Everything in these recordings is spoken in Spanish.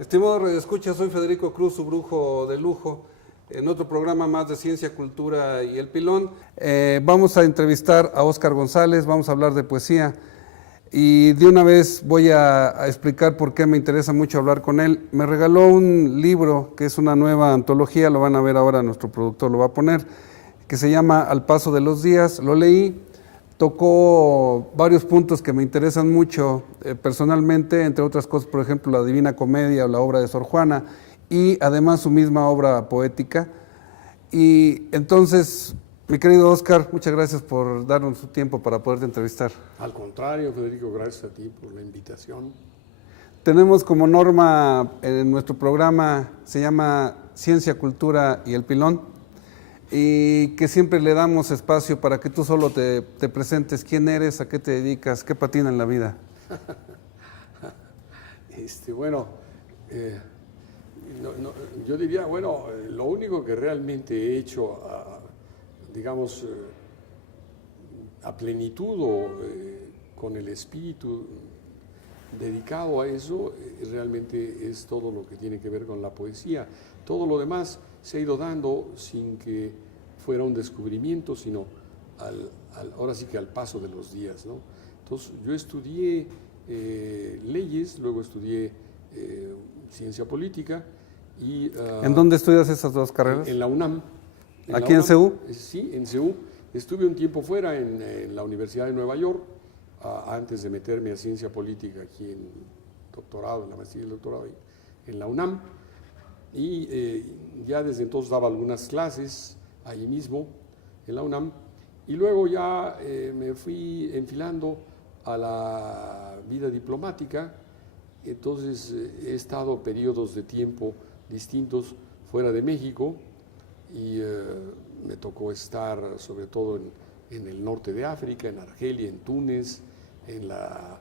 Estimado radioescucha, soy Federico Cruz, su brujo de lujo, en otro programa más de Ciencia, Cultura y El Pilón. Vamos a entrevistar a Óscar González, vamos a hablar de poesía y de una vez voy a explicar por qué me interesa mucho hablar con él. Me regaló un libro que es una nueva antología, lo van a ver ahora, nuestro productor lo va a poner, que se llama Al paso de los días. Lo leí, tocó varios puntos que me interesan mucho personalmente, entre otras cosas, por ejemplo, la Divina Comedia o la obra de Sor Juana, y además su misma obra poética. Y entonces, mi querido Óscar, muchas gracias por darnos su tiempo para poderte entrevistar. Al contrario, Federico, gracias a ti por la invitación. Tenemos como norma en nuestro programa, se llama Ciencia, Cultura y El Pilón, y que siempre le damos espacio para que tú solo te presentes. ¿Quién eres? ¿A qué te dedicas? ¿Qué patina en la vida? Yo diría, lo único que realmente he hecho, digamos, a plenitud o con el espíritu dedicado a eso, realmente es todo lo que tiene que ver con la poesía. Todo lo demás se ha ido dando sin que fuera un descubrimiento, sino ahora sí que al paso de los días, ¿no? Entonces, yo estudié leyes, luego estudié ciencia política y... ¿En dónde estudias esas dos carreras? En la UNAM. ¿Aquí en CEU? Sí, en CEU. Estuve un tiempo fuera en la Universidad de Nueva York, antes de meterme a ciencia política aquí en doctorado, en la maestría y el doctorado en la UNAM. Y ya desde entonces daba algunas clases ahí mismo, en la UNAM. Y luego ya me fui enfilando a la vida diplomática. Entonces he estado periodos de tiempo distintos fuera de México y me tocó estar sobre todo en el norte de África, en Argelia, en Túnez, en la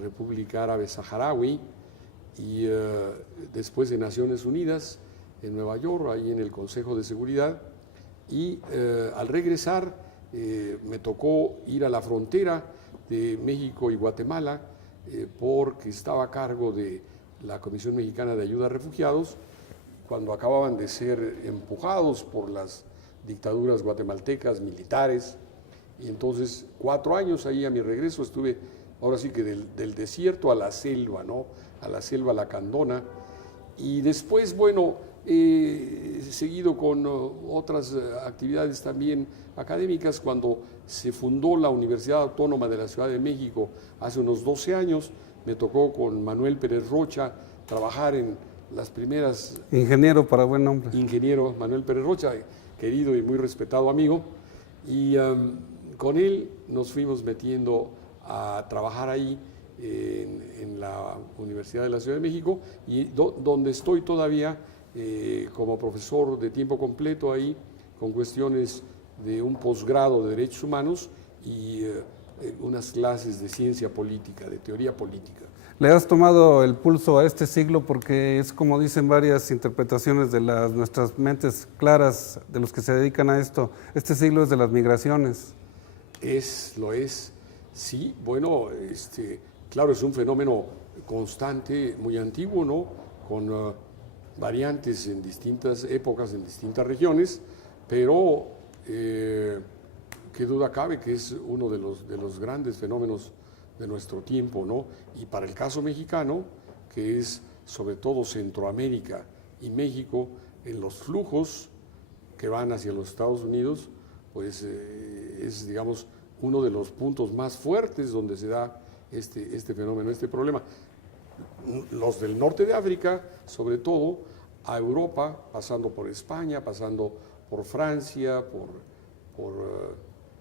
República Árabe Saharaui y después en Naciones Unidas, en Nueva York, ahí en el Consejo de Seguridad. Y al regresar me tocó ir a la frontera de México y Guatemala porque estaba a cargo de la Comisión Mexicana de Ayuda a Refugiados cuando acababan de ser empujados por las dictaduras guatemaltecas, militares. Y entonces 4 años ahí a mi regreso estuve, ahora sí que del desierto a la selva, ¿no? A la selva lacandona. Y después, he seguido con otras actividades también académicas. Cuando se fundó la Universidad Autónoma de la Ciudad de México hace unos 12 años, me tocó con Manuel Pérez Rocha trabajar en las primeras... Ingeniero para buen nombre. Ingeniero Manuel Pérez Rocha, querido y muy respetado amigo. Y con él nos fuimos metiendo a trabajar ahí en la Universidad de la Ciudad de México y donde estoy todavía como profesor de tiempo completo ahí con cuestiones de un posgrado de Derechos Humanos y unas clases de ciencia política, de teoría política. Le has tomado el pulso a este siglo porque es como dicen varias interpretaciones de nuestras mentes claras de los que se dedican a esto. Este siglo es de las migraciones. Lo es. Sí, claro, es un fenómeno constante, muy antiguo, ¿no? Con variantes en distintas épocas, en distintas regiones, pero qué duda cabe que es uno de los grandes fenómenos de nuestro tiempo, ¿no? Y para el caso mexicano, que es sobre todo Centroamérica y México, en los flujos que van hacia los Estados Unidos, pues es, digamos, uno de los puntos más fuertes donde se da este fenómeno, este problema. Los del norte de África, sobre todo, a Europa, pasando por España, pasando por Francia, por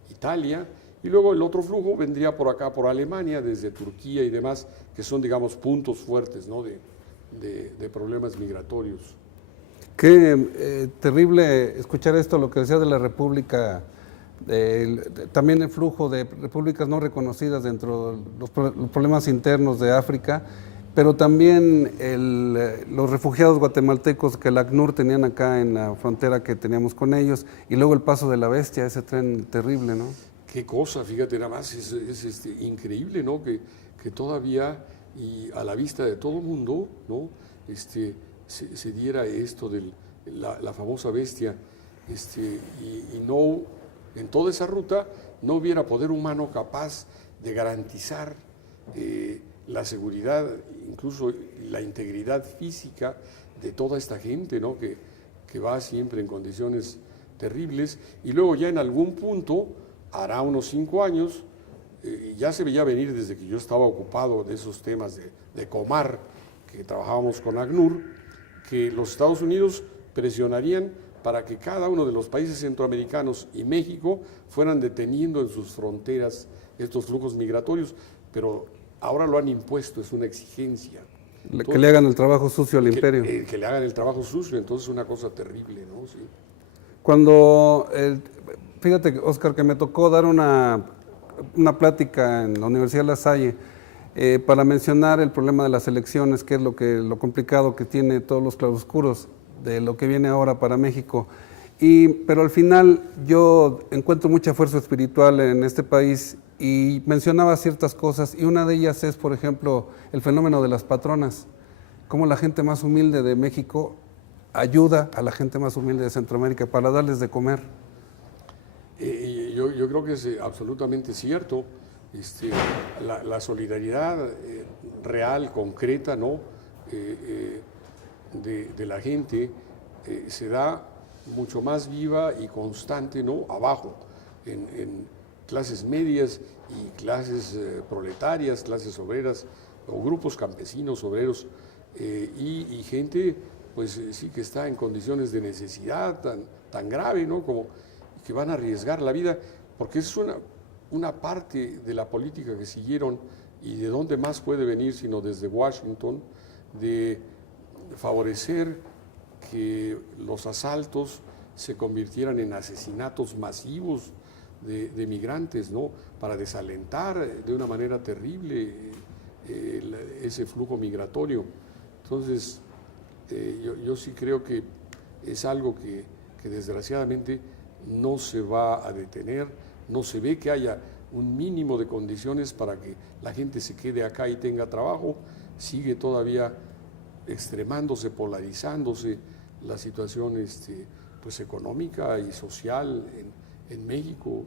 Italia, y luego el otro flujo vendría por acá, por Alemania, desde Turquía y demás, que son, digamos, puntos fuertes, ¿no? de problemas migratorios. Qué terrible escuchar esto, lo que decía de la República, también el flujo de repúblicas no reconocidas dentro de los problemas internos de África, pero también los refugiados guatemaltecos que el ACNUR tenían acá en la frontera que teníamos con ellos, y luego el paso de la bestia, ese tren terrible, ¿no? Qué cosa, fíjate nada más, es increíble, ¿no? Que todavía, y a la vista de todo el mundo, ¿no? se diera esto de la famosa bestia, y no, en toda esa ruta no hubiera poder humano capaz de garantizar la seguridad, incluso la integridad física de toda esta gente, ¿no? que va siempre en condiciones terribles, y luego ya en algún punto, hará unos 5 años, ya se veía venir desde que yo estaba ocupado de esos temas de Comar, que trabajábamos con ACNUR, que los Estados Unidos presionarían para que cada uno de los países centroamericanos y México fueran deteniendo en sus fronteras estos flujos migratorios, pero ahora lo han impuesto, es una exigencia. Entonces, que le hagan el trabajo sucio al imperio. Que le hagan el trabajo sucio, entonces es una cosa terrible, ¿no? Sí. Cuando, fíjate, Óscar, que me tocó dar una plática en la Universidad de La Salle para mencionar el problema de las elecciones, que es lo complicado que tiene todos los claroscuros de lo que viene ahora para México. Pero al final yo encuentro mucha fuerza espiritual en este país y mencionaba ciertas cosas, y una de ellas es, por ejemplo, el fenómeno de las patronas, cómo la gente más humilde de México ayuda a la gente más humilde de Centroamérica para darles de comer. Yo creo que es absolutamente cierto. La solidaridad real, concreta, ¿no? De la gente se da mucho más viva y constante, ¿no? Abajo, en clases medias y clases proletarias, clases obreras o grupos campesinos, obreros, y gente, pues sí, que está en condiciones de necesidad tan grave, ¿no? Como que van a arriesgar la vida, porque es una parte de la política que siguieron, y de dónde más puede venir sino desde Washington, de favorecer que los asaltos se convirtieran en asesinatos masivos de migrantes, ¿no? Para desalentar de una manera terrible ese flujo migratorio. Entonces, yo sí creo que es algo que desgraciadamente no se va a detener, no se ve que haya un mínimo de condiciones para que la gente se quede acá y tenga trabajo, sigue todavía extremándose, polarizándose la situación pues económica y social en México,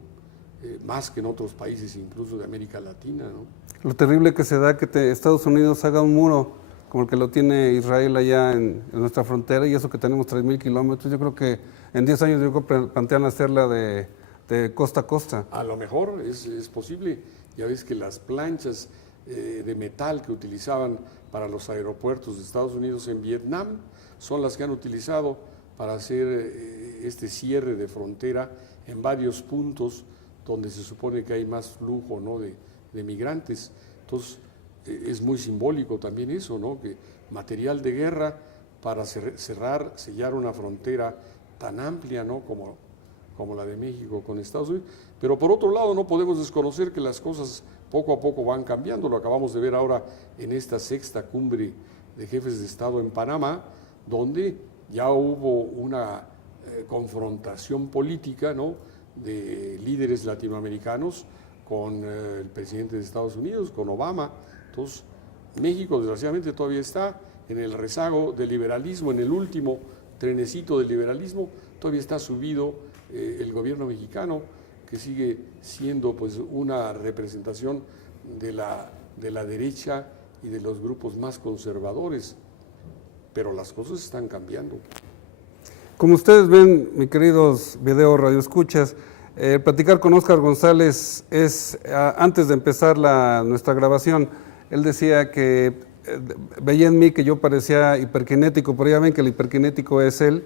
más que en otros países incluso de América Latina, ¿no? Lo terrible que se da que Estados Unidos haga un muro como el que lo tiene Israel allá en nuestra frontera, y eso que tenemos 3,000 kilómetros, yo creo que en 10 años plantean hacerla de costa a costa. A lo mejor es posible. Ya ves que las planchas de metal que utilizaban para los aeropuertos de Estados Unidos en Vietnam son las que han utilizado para hacer este cierre de frontera en varios puntos donde se supone que hay más flujo, ¿no? de migrantes. Entonces, es muy simbólico también eso, ¿no? Que material de guerra para sellar una frontera tan amplia, ¿no? como la de México con Estados Unidos. Pero por otro lado, no podemos desconocer que las cosas poco a poco van cambiando. Lo acabamos de ver ahora en esta 6ª cumbre de jefes de Estado en Panamá, donde ya hubo una confrontación política, ¿no? de líderes latinoamericanos con el presidente de Estados Unidos, con Obama. Entonces, México desgraciadamente todavía está en el rezago del liberalismo, en el último trenecito del liberalismo, todavía está subido el gobierno mexicano, que sigue siendo pues una representación de la derecha y de los grupos más conservadores, pero las cosas están cambiando. Como ustedes ven, mis queridos video radioescuchas, platicar con Óscar González es, antes de empezar nuestra grabación, él decía que veía en mí que yo parecía hiperkinético, pero ya ven que el hiperkinético es él,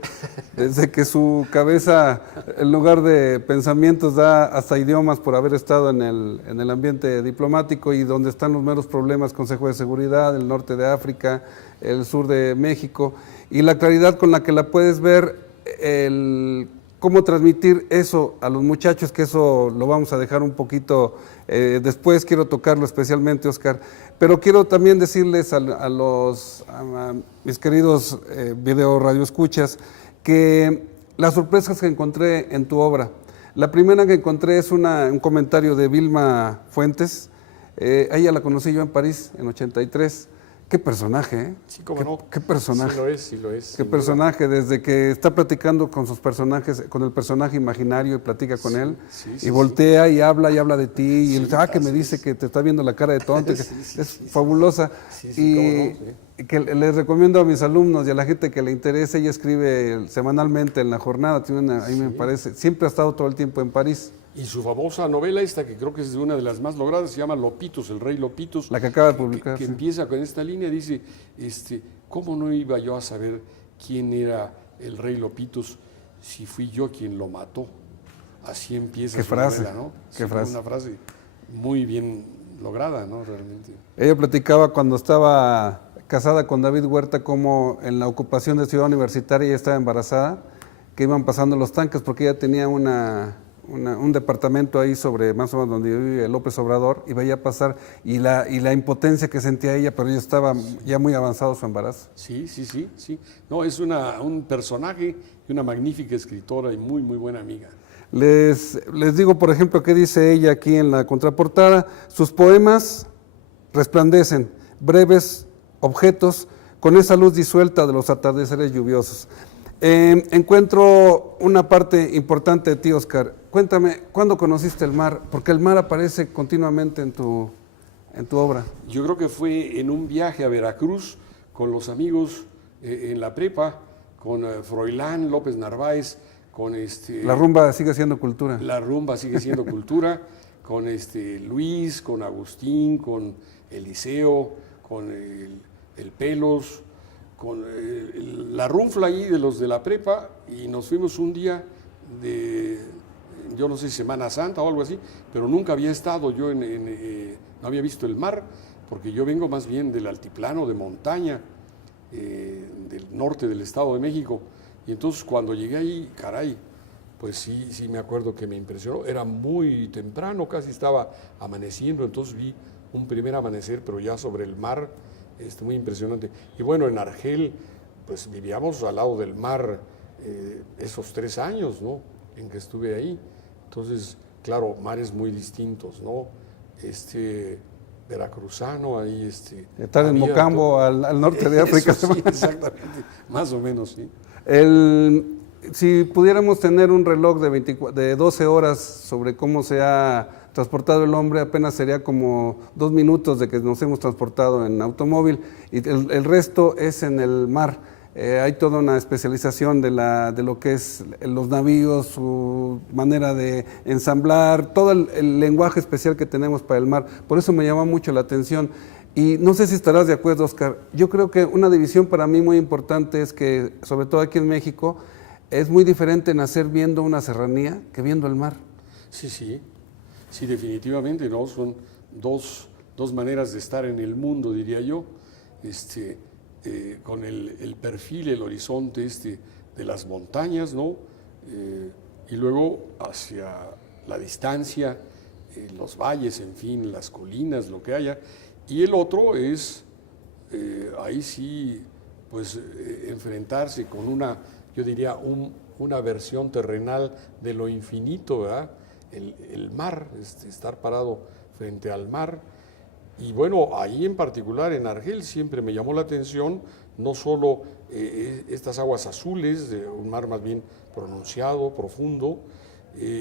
desde que su cabeza, en lugar de pensamientos, da hasta idiomas por haber estado en el ambiente diplomático, y donde están los meros problemas, Consejo de Seguridad, el norte de África, el sur de México, y la claridad con la que la puedes ver, cómo transmitir eso a los muchachos, que eso lo vamos a dejar un poquito después, quiero tocarlo especialmente, Óscar, pero quiero también decirles a mis queridos video radioescuchas que las sorpresas que encontré en tu obra, la primera que encontré es un comentario de Vilma Fuentes. Ella la conocí yo en París en 83, Qué personaje, ¿eh? Sí, cómo no. Qué personaje. Sí lo es, sí lo es. Qué personaje, desde que está platicando con sus personajes, con el personaje imaginario y platica con él, y voltea y habla de ti, y él dice, que me dice que te está viendo la cara de tonto, que es fabulosa. Y que les recomiendo a mis alumnos y a la gente que le interese, ella escribe semanalmente en La Jornada, ahí me parece, siempre ha estado todo el tiempo en París. Y su famosa novela esta, que creo que es una de las más logradas, se llama Lopitos, el rey Lopitos. La que acaba de publicar. Que empieza con esta línea, dice, ¿cómo no iba yo a saber quién era el rey Lopitos si fui yo quien lo mató? Así empieza su novela, ¿no? Qué frase. Una frase muy bien lograda, ¿no? Realmente. Ella platicaba cuando estaba casada con David Huerta, como en la ocupación de Ciudad Universitaria ella estaba embarazada, que iban pasando los tanques porque ella tenía un departamento ahí sobre más o menos donde vive López Obrador, y veía pasar y la impotencia que sentía ella, pero ella estaba ya muy avanzado su embarazo. Sí. No, es un personaje y una magnífica escritora y muy, muy buena amiga. Les digo, por ejemplo, qué dice ella aquí en la contraportada: sus poemas resplandecen, breves objetos, con esa luz disuelta de los atardeceres lluviosos. Encuentro una parte importante de ti, Óscar. Cuéntame, ¿cuándo conociste el mar? Porque el mar aparece continuamente en tu obra. Yo creo que fue en un viaje a Veracruz con los amigos en la prepa, con Froilán, López Narváez, con La rumba sigue siendo cultura. La rumba sigue siendo cultura, con Luis, con Agustín, con Eliseo, con el Pelos, con la runfla ahí de los de la prepa, y nos fuimos un día de, yo no sé, Semana Santa o algo así, pero nunca había estado yo no había visto el mar, porque yo vengo más bien del altiplano, de montaña, del norte del Estado de México, y entonces cuando llegué ahí, caray, pues sí me acuerdo que me impresionó, era muy temprano, casi estaba amaneciendo, entonces vi un primer amanecer, pero ya sobre el mar, muy impresionante. Y bueno, en Argel, pues vivíamos al lado del mar esos 3 años, ¿no?, en que estuve ahí. Entonces, claro, mares muy distintos, ¿no? Veracruzano, ahí estar en Mocambo, al norte de África. Sí, exactamente, más o menos, sí. Si pudiéramos tener un reloj de 12 horas sobre cómo se ha transportado el hombre, apenas sería como 2 minutos de que nos hemos transportado en automóvil, y el resto es en el mar. Hay toda una especialización de lo que es los navíos, su manera de ensamblar, todo el lenguaje especial que tenemos para el mar. Por eso me llama mucho la atención. Y no sé si estarás de acuerdo, Óscar. Yo creo que una división para mí muy importante es que, sobre todo aquí en México, es muy diferente nacer viendo una serranía que viendo el mar. Sí, definitivamente, ¿no? Son dos maneras de estar en el mundo, diría yo. Con el perfil, el horizonte de las montañas, ¿no? Y luego hacia la distancia, los valles, en fin, las colinas, lo que haya. Y el otro es, ahí sí, pues enfrentarse con yo diría, una versión terrenal de lo infinito, ¿verdad? El mar, estar parado frente al mar. Y bueno, ahí en particular en Argel siempre me llamó la atención no solo estas aguas azules, de un mar más bien pronunciado, profundo,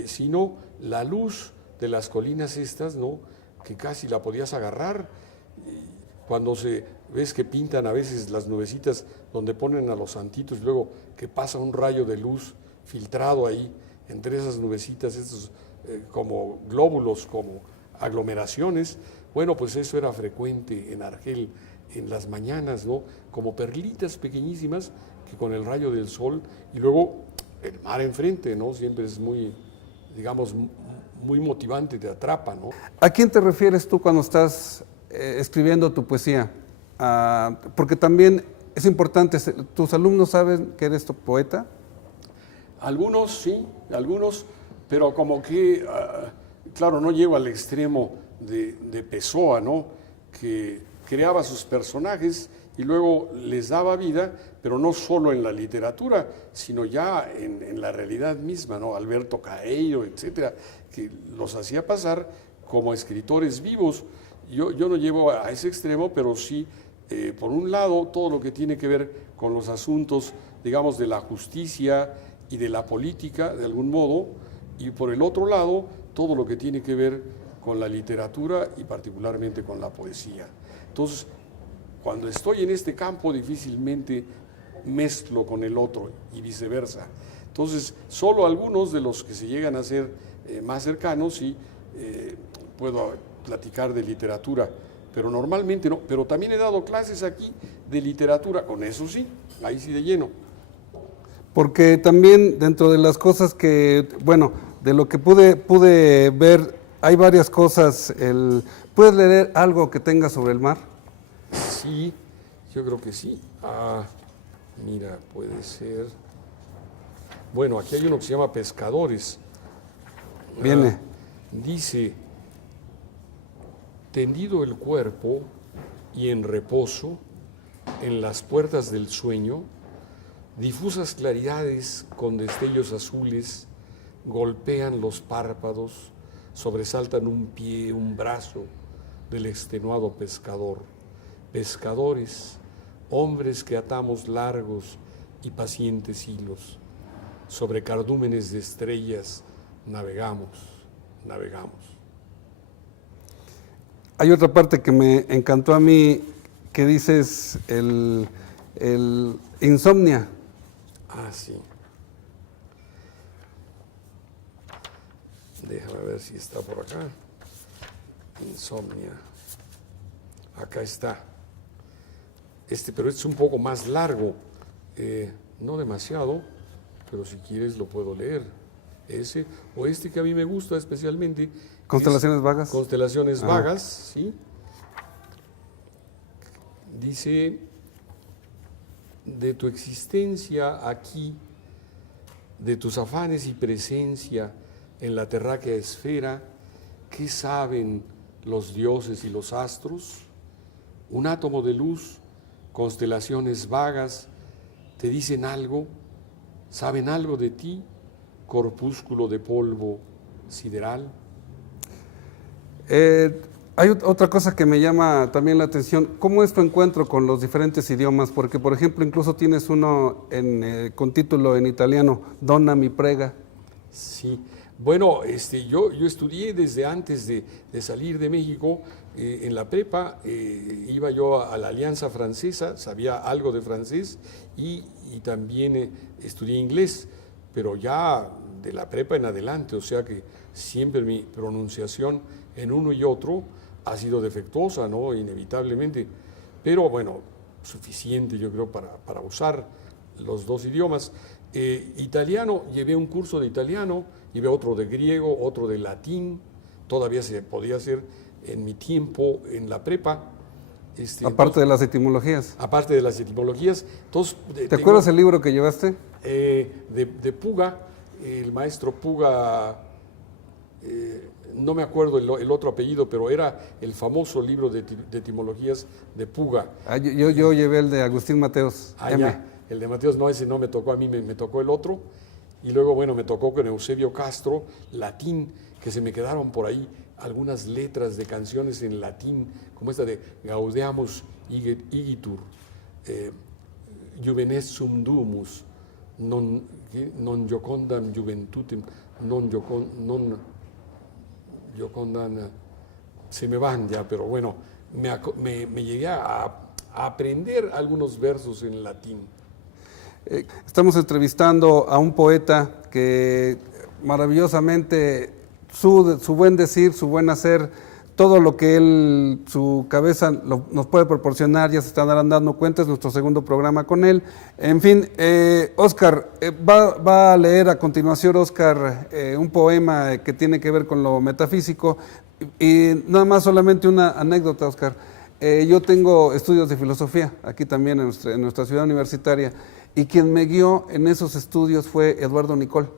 sino la luz de las colinas estas, ¿no?, que casi la podías agarrar. Cuando ves que pintan a veces las nubecitas donde ponen a los santitos, luego que pasa un rayo de luz filtrado ahí entre esas nubecitas, estos como glóbulos, como aglomeraciones. Bueno, pues eso era frecuente en Argel en las mañanas, ¿no?, como perlitas pequeñísimas que con el rayo del sol, y luego el mar enfrente, ¿no? Siempre es muy, digamos, muy motivante, te atrapa, ¿no? ¿A quién te refieres tú cuando estás escribiendo tu poesía? Porque también es importante, ¿tus alumnos saben que eres tu poeta? Algunos sí, pero como que, claro, no llego al extremo de Pessoa, ¿no?, que creaba sus personajes y luego les daba vida, pero no solo en la literatura, sino ya en la realidad misma, ¿no? Alberto Caeiro, etcétera, que los hacía pasar como escritores vivos. Yo no llevo a ese extremo, pero sí Por un lado, todo lo que tiene que ver con los asuntos, digamos, de la justicia y de la política, de algún modo, y por el otro lado, todo lo que tiene que ver con la literatura y particularmente con la poesía. Entonces, cuando estoy en este campo, difícilmente mezclo con el otro y viceversa. Entonces, solo algunos de los que se llegan a ser más cercanos sí puedo platicar de literatura, pero normalmente no. Pero también he dado clases aquí de literatura, con eso sí, ahí sí de lleno. Porque también dentro de las cosas que, bueno, de lo que pude ver, hay varias cosas. ¿Puedes leer algo que tenga sobre el mar? Sí, yo creo que sí. Mira, puede ser. Bueno, aquí hay uno que se llama Pescadores. Viene. Dice, tendido el cuerpo y en reposo, en las puertas del sueño, difusas claridades con destellos azules golpean los párpados, sobresaltan un pie, un brazo del extenuado pescador. Pescadores, hombres que atamos largos y pacientes hilos, sobre cardúmenes de estrellas navegamos. Hay otra parte que me encantó a mí, que dices el insomnia. Sí. Déjame ver si está por acá. Insomnia. Acá está. Pero es un poco más largo. No demasiado, pero si quieres lo puedo leer. Ese o este que a mí me gusta especialmente. Constelaciones vagas. Constelaciones vagas, sí. Dice, de tu existencia aquí, de tus afanes y presencia en la terráquea esfera, ¿qué saben los dioses y los astros? Un átomo de luz, constelaciones vagas, ¿te dicen algo? ¿Saben algo de ti? Corpúsculo de polvo sideral. Hay otra cosa que me llama también la atención. ¿Cómo es tu encuentro con los diferentes idiomas? Porque, por ejemplo, incluso tienes uno con título en italiano, Donna mi prega. Sí. Bueno, yo estudié desde antes de salir de México. En la prepa iba yo a la Alianza Francesa, sabía algo de francés y también estudié inglés, pero ya de la prepa en adelante, o sea que siempre mi pronunciación en uno y otro ha sido defectuosa, ¿no? Inevitablemente, pero bueno, suficiente yo creo para usar los dos idiomas. Italiano, llevé un curso de italiano, llevé otro de griego, otro de latín, todavía se podía hacer en mi tiempo en la prepa. Aparte de las etimologías. Aparte de las etimologías. Entonces, ¿Te acuerdas el libro que llevaste? De Puga, el maestro Puga, no me acuerdo el otro apellido, pero era el famoso libro de etimologías de Puga. Yo llevé el de Agustín Mateos. Ya. El de Mateos no, ese no me tocó a mí, me tocó el otro. Y luego, bueno, me tocó con Eusebio Castro, latín, que se me quedaron por ahí algunas letras de canciones en latín, como esta de Gaudeamus igitur, Juvenes sum dumus, non jocondam juventutem, non jocondam, se me van ya, pero bueno, me llegué a aprender algunos versos en latín. Estamos entrevistando a un poeta que maravillosamente su buen decir, su buen hacer, todo lo que su cabeza nos puede proporcionar, ya se estarán dando cuenta, es nuestro segundo programa con él. En fin, Óscar, va a leer a continuación, Óscar, un poema que tiene que ver con lo metafísico. Y nada más solamente una anécdota, Óscar. Yo tengo estudios de filosofía aquí también en nuestra ciudad universitaria, y quien me guió en esos estudios fue Eduardo Nicol.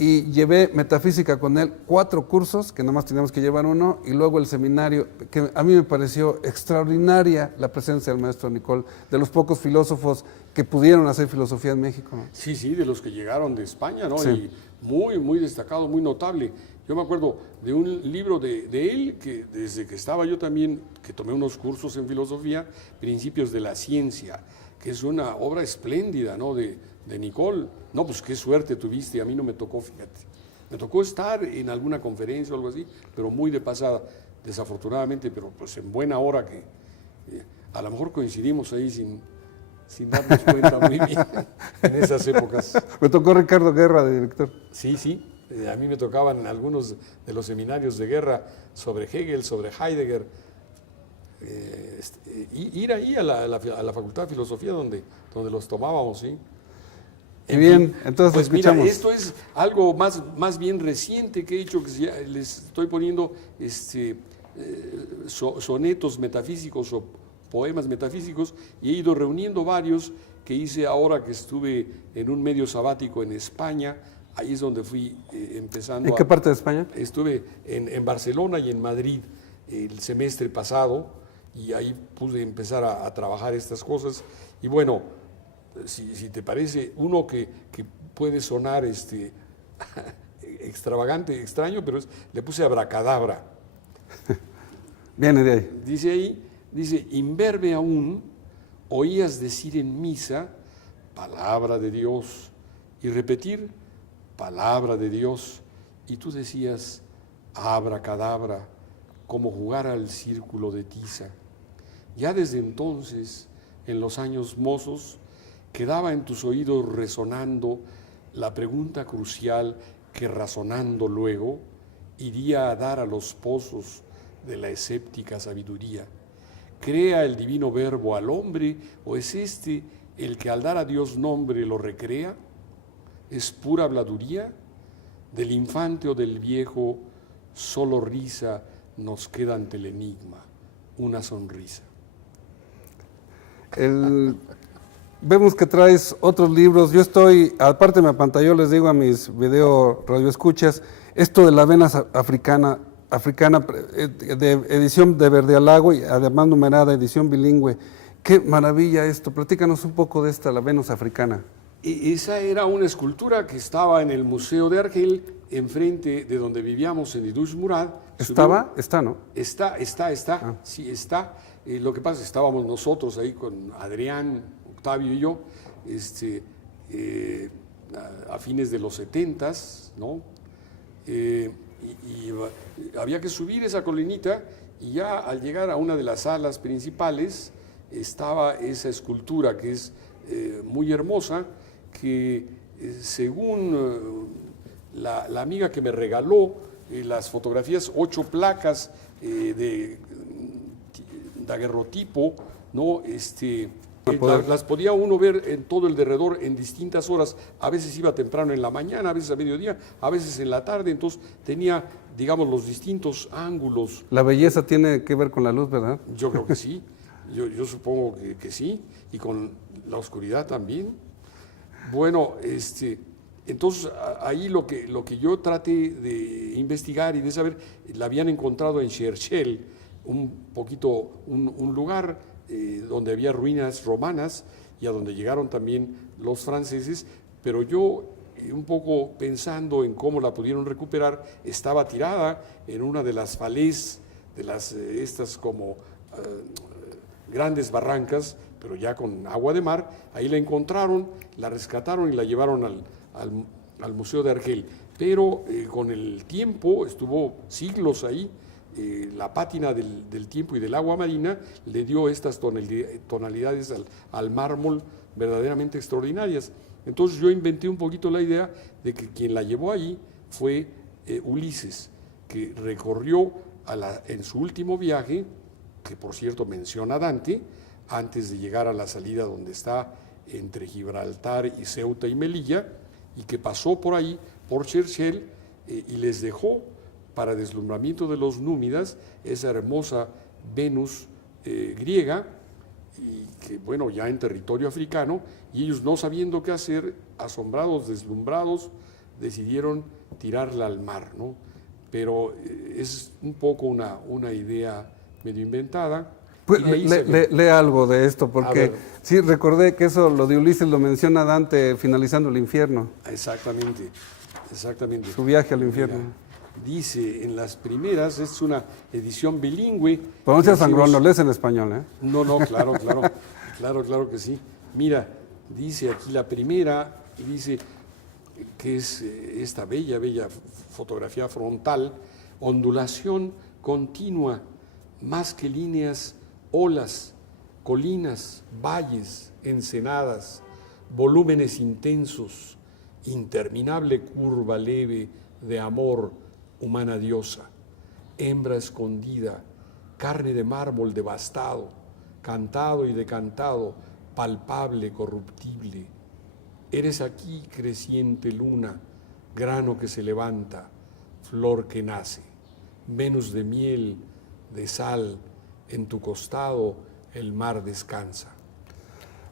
Y llevé metafísica con él 4 cursos, que nada más teníamos que llevar uno, y luego el seminario, que a mí me pareció extraordinaria la presencia del maestro Nicol, de los pocos filósofos que pudieron hacer filosofía en México, ¿no? Sí, de los que llegaron de España, ¿no? Sí. Y muy, muy destacado, muy notable. Yo me acuerdo de un libro de él, que desde que estaba yo también, que tomé unos cursos en filosofía, Principios de la Ciencia, que es una obra espléndida, ¿no? De Nicole. No, pues qué suerte tuviste, a mí no me tocó, fíjate. Me tocó estar en alguna conferencia o algo así, pero muy de pasada, desafortunadamente, pero pues en buena hora que a lo mejor coincidimos ahí sin darnos cuenta muy bien en esas épocas. Me tocó Ricardo Guerra de director. Sí. A mí me tocaban algunos de los seminarios de Guerra sobre Hegel, sobre Heidegger. Ir ahí a la Facultad de Filosofía donde los tomábamos, ¿sí? Y bien, entonces pues escuchamos. Mira, esto es algo más bien reciente que he hecho, que les estoy poniendo sonetos metafísicos o poemas metafísicos, y he ido reuniendo varios que hice ahora que estuve en un medio sabático en España. Ahí es donde fui empezando. ¿En qué parte de España? Estuve en Barcelona y en Madrid el semestre pasado, y ahí pude empezar a trabajar estas cosas. Y bueno, si te parece, uno que puede sonar extravagante, extraño, pero le puse abracadabra. Viene de ahí. Dice ahí, imberbe aún, oías decir en misa, palabra de Dios, y repetir, palabra de Dios, y tú decías, abracadabra, como jugar al círculo de tiza. Ya desde entonces, en los años mozos, quedaba en tus oídos resonando la pregunta crucial que, razonando luego, iría a dar a los pozos de la escéptica sabiduría. ¿Crea el divino verbo al hombre, o es este el que al dar a Dios nombre lo recrea? ¿Es pura habladuría? Del infante o del viejo, solo risa nos queda ante el enigma, una sonrisa. Vemos que traes otros libros. Yo estoy, aparte me apantalló, les digo a mis video radioescuchas, esto de la avena africana, de edición de Verdealago y además numerada, edición bilingüe. Qué maravilla esto. Platícanos un poco de esta, la Venus africana. Esa era una escultura que estaba en el Museo de Argel, enfrente de donde vivíamos en Idush Murad. ¿Estaba? Está, ¿no? Está. Sí, está. Lo que pasa es que estábamos nosotros ahí con Adrián, Octavio y yo, a fines de los 70s, ¿no? Y había que subir esa colinita, y ya al llegar a una de las salas principales estaba esa escultura que es muy hermosa, que según la amiga que me regaló las fotografías, 8 placas de daguerrotipo, ¿no? Las podía uno ver en todo el derredor en distintas horas. A veces iba temprano en la mañana, a veces a mediodía, a veces en la tarde. Entonces tenía, digamos, los distintos ángulos. La belleza tiene que ver con la luz, ¿verdad? Yo creo que sí. Yo supongo que sí. Y con la oscuridad también. Bueno, entonces ahí lo que yo traté de investigar y de saber, la habían encontrado en Cherchel, un lugar donde había ruinas romanas y a donde llegaron también los franceses, pero yo, un poco pensando en cómo la pudieron recuperar, estaba tirada en una de las falés, de estas como grandes barrancas, pero ya con agua de mar. Ahí la encontraron, la rescataron y la llevaron al Museo de Argel, pero con el tiempo, estuvo siglos ahí. La pátina del tiempo y del agua marina le dio estas tonalidades al mármol verdaderamente extraordinarias. Entonces yo inventé un poquito la idea de que quien la llevó allí fue Ulises, que recorrió en su último viaje, que por cierto menciona a Dante, antes de llegar a la salida donde está entre Gibraltar y Ceuta y Melilla, y que pasó por ahí, por Cherchel, y les dejó para deslumbramiento de los númidas esa hermosa Venus griega, y que bueno, ya en territorio africano, y ellos, no sabiendo qué hacer, asombrados, deslumbrados, decidieron tirarla al mar, ¿no? Pero es un poco una idea medio inventada. Pues, lee algo de esto, porque sí, recordé que eso, lo de Ulises, lo menciona Dante finalizando el infierno. Exactamente. Su viaje al infierno. dice en las primeras, es una edición bilingüe. Pero no seas sangrón, lo lees en español, ¿eh? No, claro que sí. Mira, dice aquí la primera, dice que es esta bella fotografía frontal, ondulación continua, más que líneas, olas, colinas, valles, ensenadas, volúmenes intensos, interminable curva leve de amor, humana diosa, hembra escondida, carne de mármol devastado, cantado y decantado, palpable, corruptible. Eres aquí creciente luna, grano que se levanta, flor que nace, Venus de miel, de sal, en tu costado el mar descansa.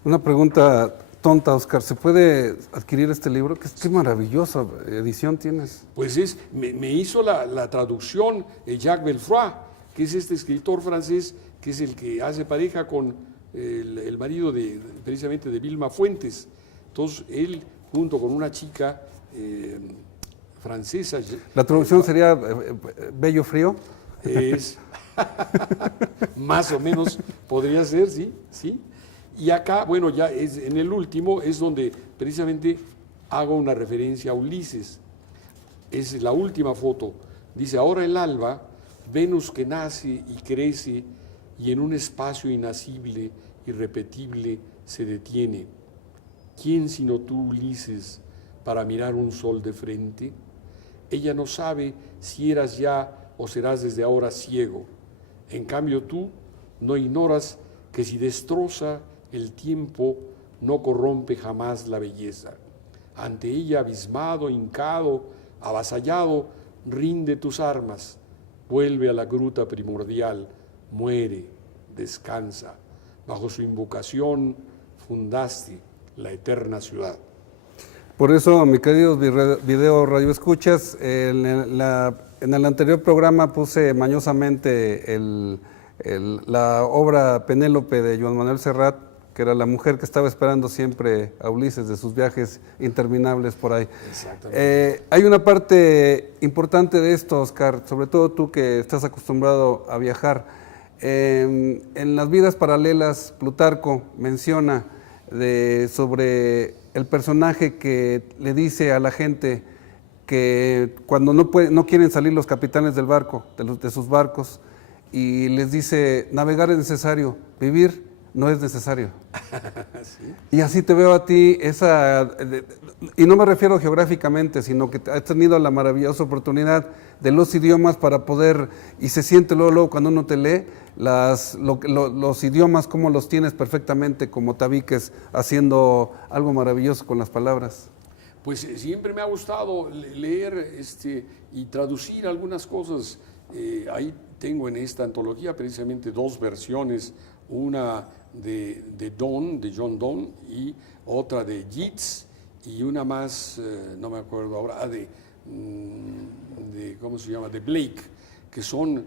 Una pregunta tonta, Oscar, ¿se puede adquirir este libro? Qué maravillosa edición tienes. Pues me hizo la traducción Jacques Belfroy, que es este escritor francés, que es el que hace pareja con el marido precisamente de Vilma Fuentes. Entonces, él, junto con una chica francesa... ¿La traducción sería bello frío? Es más o menos, podría ser, sí. Y acá, bueno, ya en el último es donde precisamente hago una referencia a Ulises. Es la última foto. Dice, ahora el alba, Venus que nace y crece y en un espacio inacible, irrepetible, se detiene. ¿Quién sino tú, Ulises, para mirar un sol de frente? Ella no sabe si eras ya o serás desde ahora ciego. En cambio tú no ignoras que si destroza el tiempo, no corrompe jamás la belleza. Ante ella abismado, hincado, avasallado, rinde tus armas, vuelve a la gruta primordial, muere, descansa. Bajo su invocación fundaste la eterna ciudad. Por eso, mis queridos video radioescuchas, en el anterior programa puse mañosamente la obra Penélope de Joan Manuel Serrat, que era la mujer que estaba esperando siempre a Ulises de sus viajes interminables por ahí. Exactamente. Hay una parte importante de esto, Oscar, sobre todo tú que estás acostumbrado a viajar. En las vidas paralelas, Plutarco menciona sobre el personaje que le dice a la gente que cuando no quieren salir los capitanes del barco, de sus barcos, y les dice, navegar es necesario, vivir no es necesario. ¿Sí? Y así te veo a ti, y no me refiero geográficamente, sino que has tenido la maravillosa oportunidad de los idiomas para poder, y se siente luego cuando uno te lee, los idiomas, cómo los tienes perfectamente como tabiques, haciendo algo maravilloso con las palabras. Pues siempre me ha gustado leer y traducir algunas cosas. Ahí tengo en esta antología precisamente dos versiones, una de John Donne, y otra de Yeats, y una más, no me acuerdo ahora, ¿cómo se llama?, de Blake, que son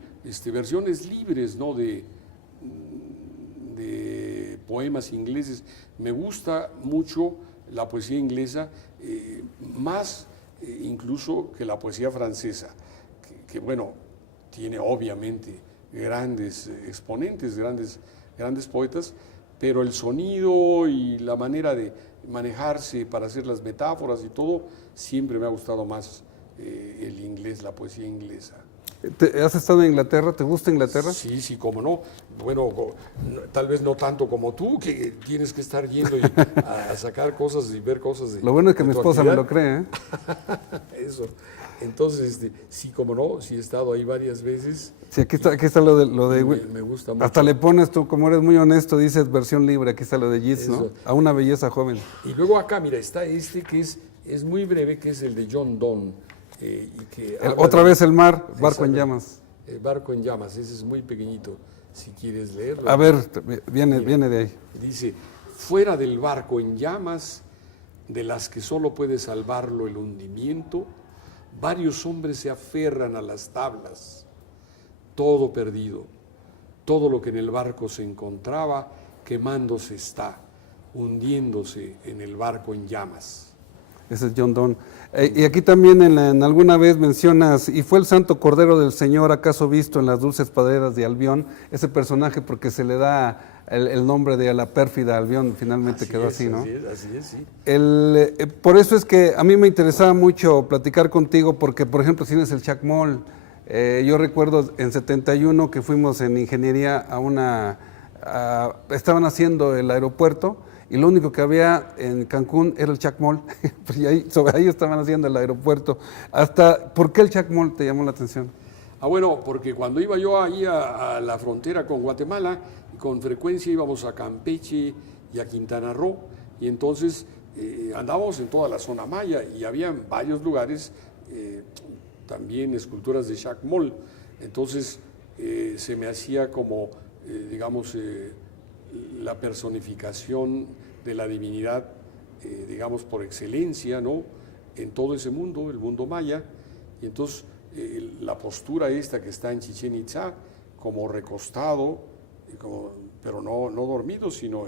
versiones libres, ¿no?, de poemas ingleses. Me gusta mucho la poesía inglesa, más incluso que la poesía francesa, que bueno, tiene obviamente grandes exponentes, grandes poetas, pero el sonido y la manera de manejarse para hacer las metáforas y todo, siempre me ha gustado más el inglés, la poesía inglesa. ¿Has estado en Inglaterra? ¿Te gusta Inglaterra? Sí, cómo no. Bueno, tal vez no tanto como tú, que tienes que estar yendo a sacar cosas y ver cosas. Lo bueno es que mi esposa me lo cree, ¿eh? Eso. Entonces, sí, cómo no, sí he estado ahí varias veces. Sí, aquí está lo de me gusta mucho. Hasta le pones tú, como eres muy honesto, dices versión libre, aquí está lo de Yeats, ¿no? A una belleza joven. Y luego acá, mira, está que es muy breve, que es el de John Donne. Otra vez el mar, barco en llamas. Barco en llamas, ese es muy pequeñito, si quieres leerlo. A ver, viene de ahí. Dice, fuera del barco en llamas, de las que solo puede salvarlo el hundimiento, varios hombres se aferran a las tablas, todo perdido, todo lo que en el barco se encontraba, quemándose está, hundiéndose en el barco en llamas. ese es John Donne. Y aquí también en alguna vez mencionas, y fue el Santo Cordero del Señor, acaso visto en las dulces praderas de Albión, ese personaje porque se le da el nombre de la pérfida Albión, finalmente quedó así, ¿no? Así es, sí. Por eso es que a mí me interesaba mucho platicar contigo, porque por ejemplo tienes el Chacmol. Yo recuerdo en 71 que fuimos en ingeniería estaban haciendo el aeropuerto, y lo único que había en Cancún era el Chacmol, y sobre ahí estaban haciendo el aeropuerto. ¿Por qué el Chacmol te llamó la atención? Bueno, porque cuando iba yo ahí a la frontera con Guatemala, con frecuencia íbamos a Campeche y a Quintana Roo, y entonces andábamos en toda la zona maya, y había en varios lugares también esculturas de Chacmol. Entonces se me hacía como, digamos, la personificación de la divinidad, digamos, por excelencia, ¿no?, en todo ese mundo, el mundo maya. Y entonces la postura esta que está en Chichén Itzá, como recostado, pero no dormido, sino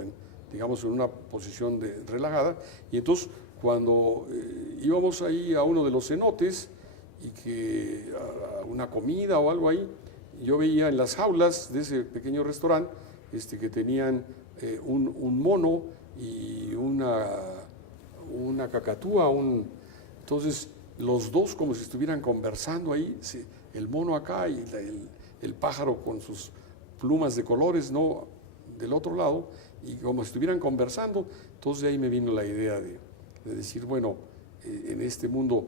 digamos, en una posición relajada. Y entonces cuando íbamos ahí a uno de los cenotes, y que a una comida o algo ahí, yo veía en las jaulas de ese pequeño restaurante que tenían un mono y una cacatúa, entonces los dos como si estuvieran conversando ahí, el mono acá y el pájaro con sus plumas de colores, ¿no?, del otro lado, y como si estuvieran conversando. Entonces de ahí me vino la idea de decir, bueno, en este mundo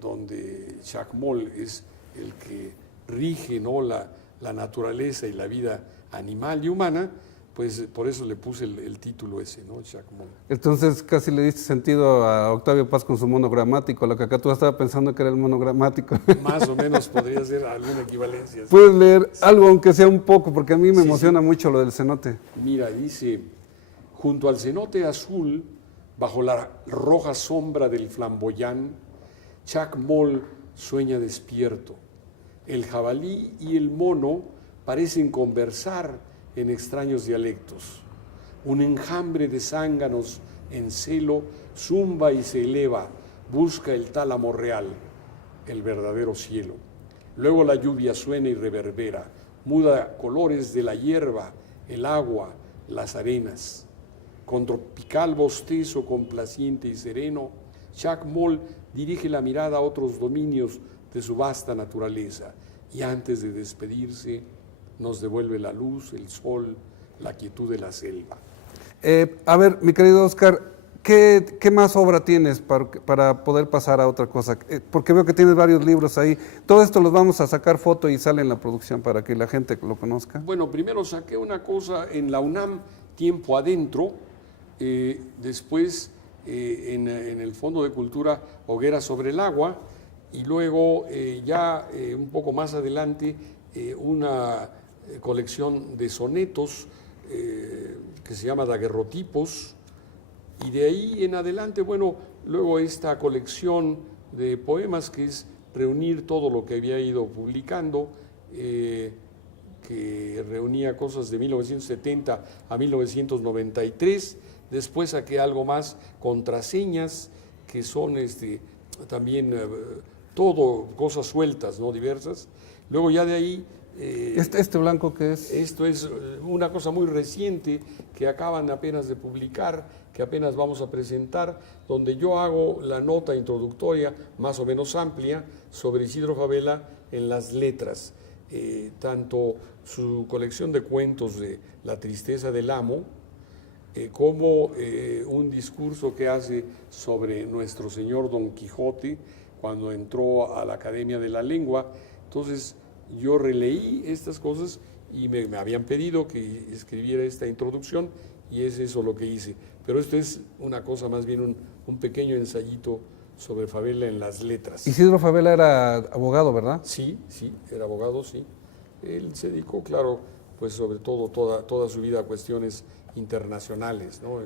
donde Chacmol es el que rige, ¿no?, la naturaleza y la vida animal y humana, pues por eso le puse el título ese, ¿no?, Chacmol. Entonces casi le diste sentido a Octavio Paz con su monogramático. La cacatúa estaba pensando que era el monogramático. Más o menos podría ser alguna equivalencia. Puedes leer algo, aunque sea un poco, porque a mí me emociona mucho lo del cenote. Mira, dice: junto al cenote azul, bajo la roja sombra del flamboyán, Chacmol sueña despierto. El jabalí y el mono parecen conversar en extraños dialectos. Un enjambre de zánganos en celo zumba y se eleva, busca el tálamo real, el verdadero cielo. Luego la lluvia suena y reverbera, muda colores de la hierba, el agua, las arenas. Con tropical bostezo complaciente y sereno, Chacmol dirige la mirada a otros dominios de su vasta naturaleza, y antes de despedirse nos devuelve la luz, el sol, la quietud de la selva. A ver, mi querido Oscar, ¿qué más obra tienes para poder pasar a otra cosa? Porque veo que tienes varios libros ahí. Todo esto los vamos a sacar foto y sale en la producción para que la gente lo conozca. Bueno, primero saqué una cosa en la UNAM, Tiempo Adentro, después en el Fondo de Cultura Hoguera sobre el Agua, y luego un poco más adelante una colección de sonetos que se llama Daguerrotipos, y de ahí en adelante, bueno, luego esta colección de poemas que es reunir todo lo que había ido publicando, que reunía cosas de 1970 a 1993, después saqué algo más, Contraseñas, que son también todo cosas sueltas, ¿no?, diversas. Luego ya de ahí... ¿Este blanco qué es? Esto es una cosa muy reciente que acaban apenas de publicar, que apenas vamos a presentar, donde yo hago la nota introductoria más o menos amplia sobre Isidro Fabela en las letras, tanto su colección de cuentos de La tristeza del amo, como un discurso que hace sobre nuestro señor Don Quijote cuando entró a la Academia de la Lengua. Entonces yo releí estas cosas y me habían pedido que escribiera esta introducción, y es eso lo que hice. Pero esto es una cosa, más bien un pequeño ensayito sobre Fabela en las letras. Isidro Fabela era abogado, ¿verdad? Sí, era abogado, sí. Él se dedicó, claro, pues sobre todo toda su vida a cuestiones internacionales, ¿no?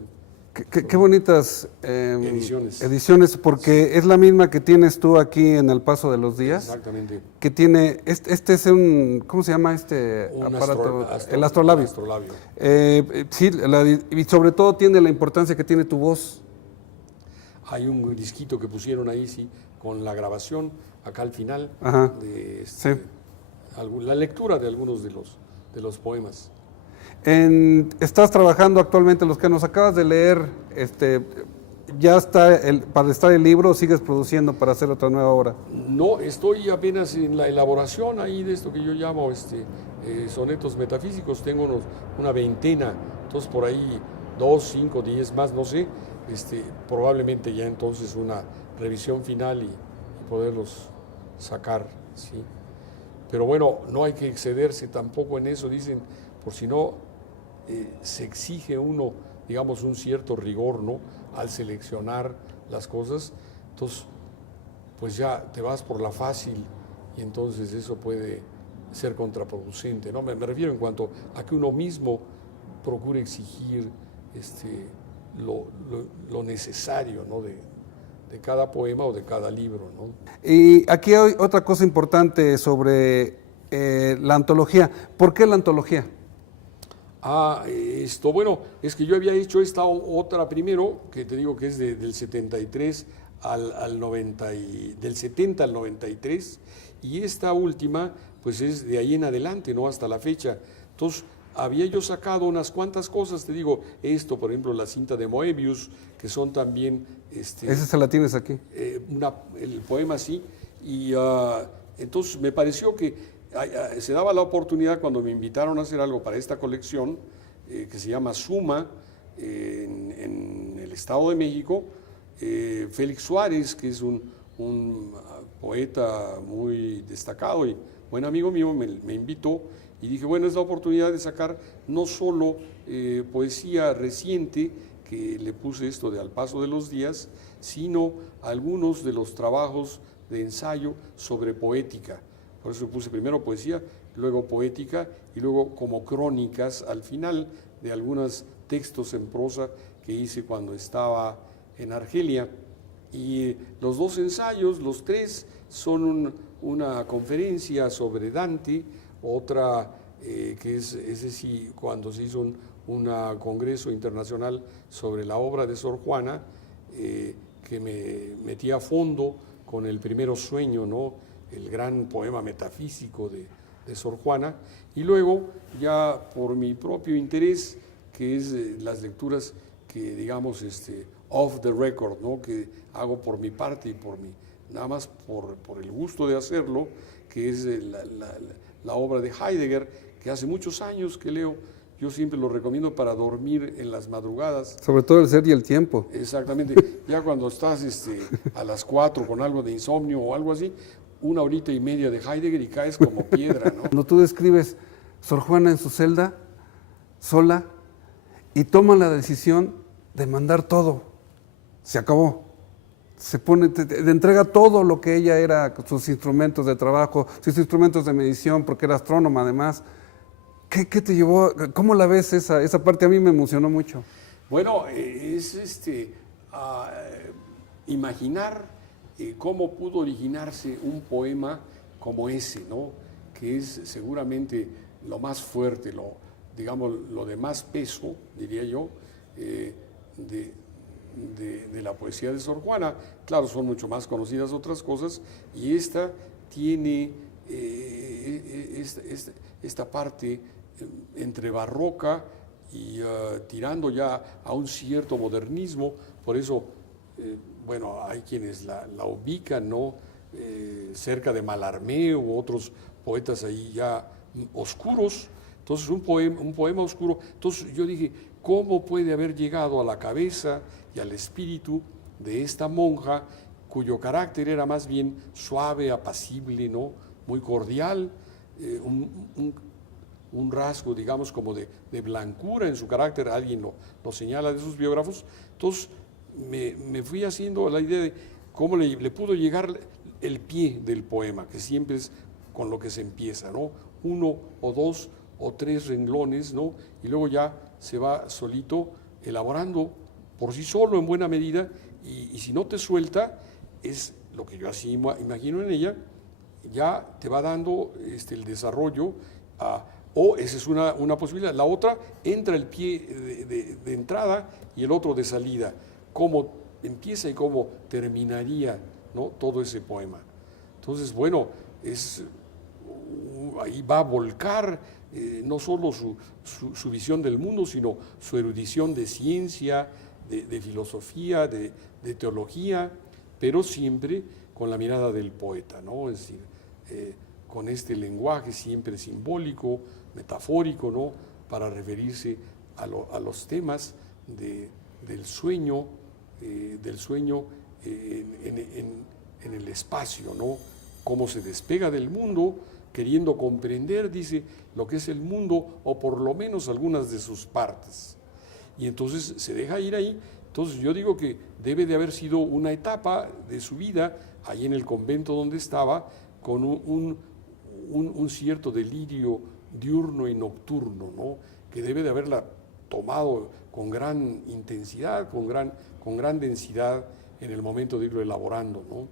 Qué bonitas ediciones, porque es la misma que tienes tú aquí en El Paso de los Días. Exactamente. Que tiene, este es ¿cómo se llama este aparato? El astrolabio. Astrolabio. Sí, y sobre todo tiene la importancia que tiene tu voz. Hay un disquito que pusieron ahí, sí, con la grabación, acá al final, Ajá. de Sí. la lectura de algunos de los poemas. Estás trabajando actualmente, los que nos acabas de leer, ya está para estar el libro, o sigues produciendo para hacer otra nueva obra. No, estoy apenas en la elaboración ahí de esto que yo llamo sonetos metafísicos. Tengo una veintena, entonces por ahí 2, 5, 10 más, no sé. Probablemente ya entonces una revisión final y poderlos sacar, ¿sí? Pero bueno, no hay que excederse tampoco en eso, dicen, por si no se exige uno, digamos, un cierto rigor, ¿no?, al seleccionar las cosas. Entonces, pues ya te vas por la fácil y entonces eso puede ser contraproducente, ¿no? Me refiero en cuanto a que uno mismo procure exigir lo necesario, ¿no?, de cada poema o de cada libro, ¿no? Y aquí hay otra cosa importante sobre la antología. ¿Por qué la antología? Bueno, es que yo había hecho esta otra primero, que te digo que es del 73 al 90, del 70 al 93, y esta última, pues es de ahí en adelante, ¿no?, hasta la fecha. Entonces, había yo sacado unas cuantas cosas, te digo, por ejemplo, la cinta de Moebius, que son también... Esa se la tienes aquí. El poema sí, y entonces me pareció que se daba la oportunidad cuando me invitaron a hacer algo para esta colección, que se llama Suma, en el Estado de México. Félix Suárez, que es un poeta muy destacado y buen amigo mío, me invitó, y dije, bueno, es la oportunidad de sacar no solo poesía reciente, que le puse esto de Al paso de los días, sino algunos de los trabajos de ensayo sobre poética. Por eso puse primero poesía, luego poética y luego como crónicas al final de algunos textos en prosa que hice cuando estaba en Argelia. Y los dos ensayos, los tres, son una conferencia sobre Dante, otra que es decir, cuando se hizo un congreso internacional sobre la obra de Sor Juana, que me metí a fondo con el Primero Sueño, ¿no?, el gran poema metafísico de Sor Juana, y luego ya por mi propio interés, que es las lecturas que, digamos, off the record, ¿no?, que hago por mi parte y nada más por el gusto de hacerlo, que es la obra de Heidegger, que hace muchos años que leo. Yo siempre lo recomiendo para dormir en las madrugadas. Sobre todo el ser y el tiempo. Exactamente. Ya cuando estás a las 4 con algo de insomnio o algo así, 1 horita y media de Heidegger y caes como piedra, ¿no? Cuando tú describes Sor Juana en su celda, sola, y toma la decisión de mandar todo, se acabó. Se pone, te entrega todo lo que ella era, sus instrumentos de trabajo, sus instrumentos de medición, porque era astrónoma además. ¿Qué te llevó? ¿Cómo la ves esa parte? A mí me emocionó mucho. Bueno, es imaginar cómo pudo originarse un poema como ese, ¿no?, que es seguramente lo más fuerte, digamos, lo de más peso, diría yo, de la poesía de Sor Juana. Claro, son mucho más conocidas otras cosas, y esta tiene esta parte entre barroca y tirando ya a un cierto modernismo. Por eso, bueno, hay quienes la ubican, ¿no?, cerca de Mallarmé u otros poetas ahí ya oscuros. Entonces, un poema oscuro. Entonces yo dije, ¿cómo puede haber llegado a la cabeza y al espíritu de esta monja, cuyo carácter era más bien suave, apacible, ¿no?, muy cordial, un rasgo, digamos, como de blancura en su carácter? Alguien lo señala de sus biógrafos. Entonces me fui haciendo la idea de cómo le pudo llegar el pie del poema, que siempre es con lo que se empieza, ¿no?, 1 o 2 o 3 renglones, ¿no?, y luego ya se va solito elaborando por sí solo en buena medida, y si no te suelta, es lo que yo así imagino en ella, ya te va dando el desarrollo, o esa es una posibilidad. La otra, entra el pie de entrada y el otro de salida. Como empieza y cómo terminaría, ¿no?, todo ese poema. Entonces, bueno, ahí va a volcar no solo su visión del mundo, sino su erudición de ciencia, de filosofía, de teología, pero siempre con la mirada del poeta, ¿no? Es decir, con este lenguaje siempre simbólico, metafórico, ¿no?, para referirse a los temas del sueño en el espacio, ¿no? Cómo se despega del mundo, queriendo comprender, dice, lo que es el mundo, o por lo menos algunas de sus partes. Y entonces se deja ir ahí. Entonces yo digo que debe de haber sido una etapa de su vida, ahí en el convento donde estaba, con un cierto delirio diurno y nocturno, ¿no?, que debe de haberla tomado con gran intensidad, con gran densidad en el momento de irlo elaborando, ¿no?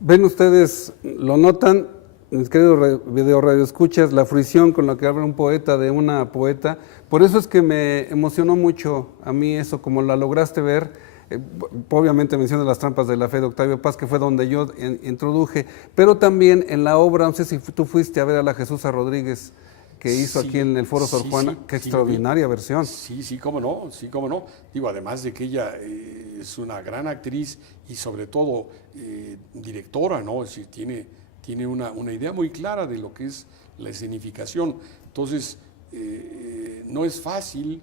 Ven ustedes, lo notan, mis queridos video radioescuchas, la fruición con la que habla un poeta de una poeta. Por eso es que me emocionó mucho a mí eso, como la lograste ver. Obviamente mencionas Las trampas de la fe de Octavio Paz, que fue donde yo introduje, pero también en la obra, no sé si tú fuiste a ver a la Jesús Rodríguez, que hizo aquí en el Foro Sor Juana, qué extraordinaria versión. Sí, cómo no. Digo, además de que ella es una gran actriz y sobre todo directora, ¿no? Es decir, tiene una idea muy clara de lo que es la escenificación. Entonces, no es fácil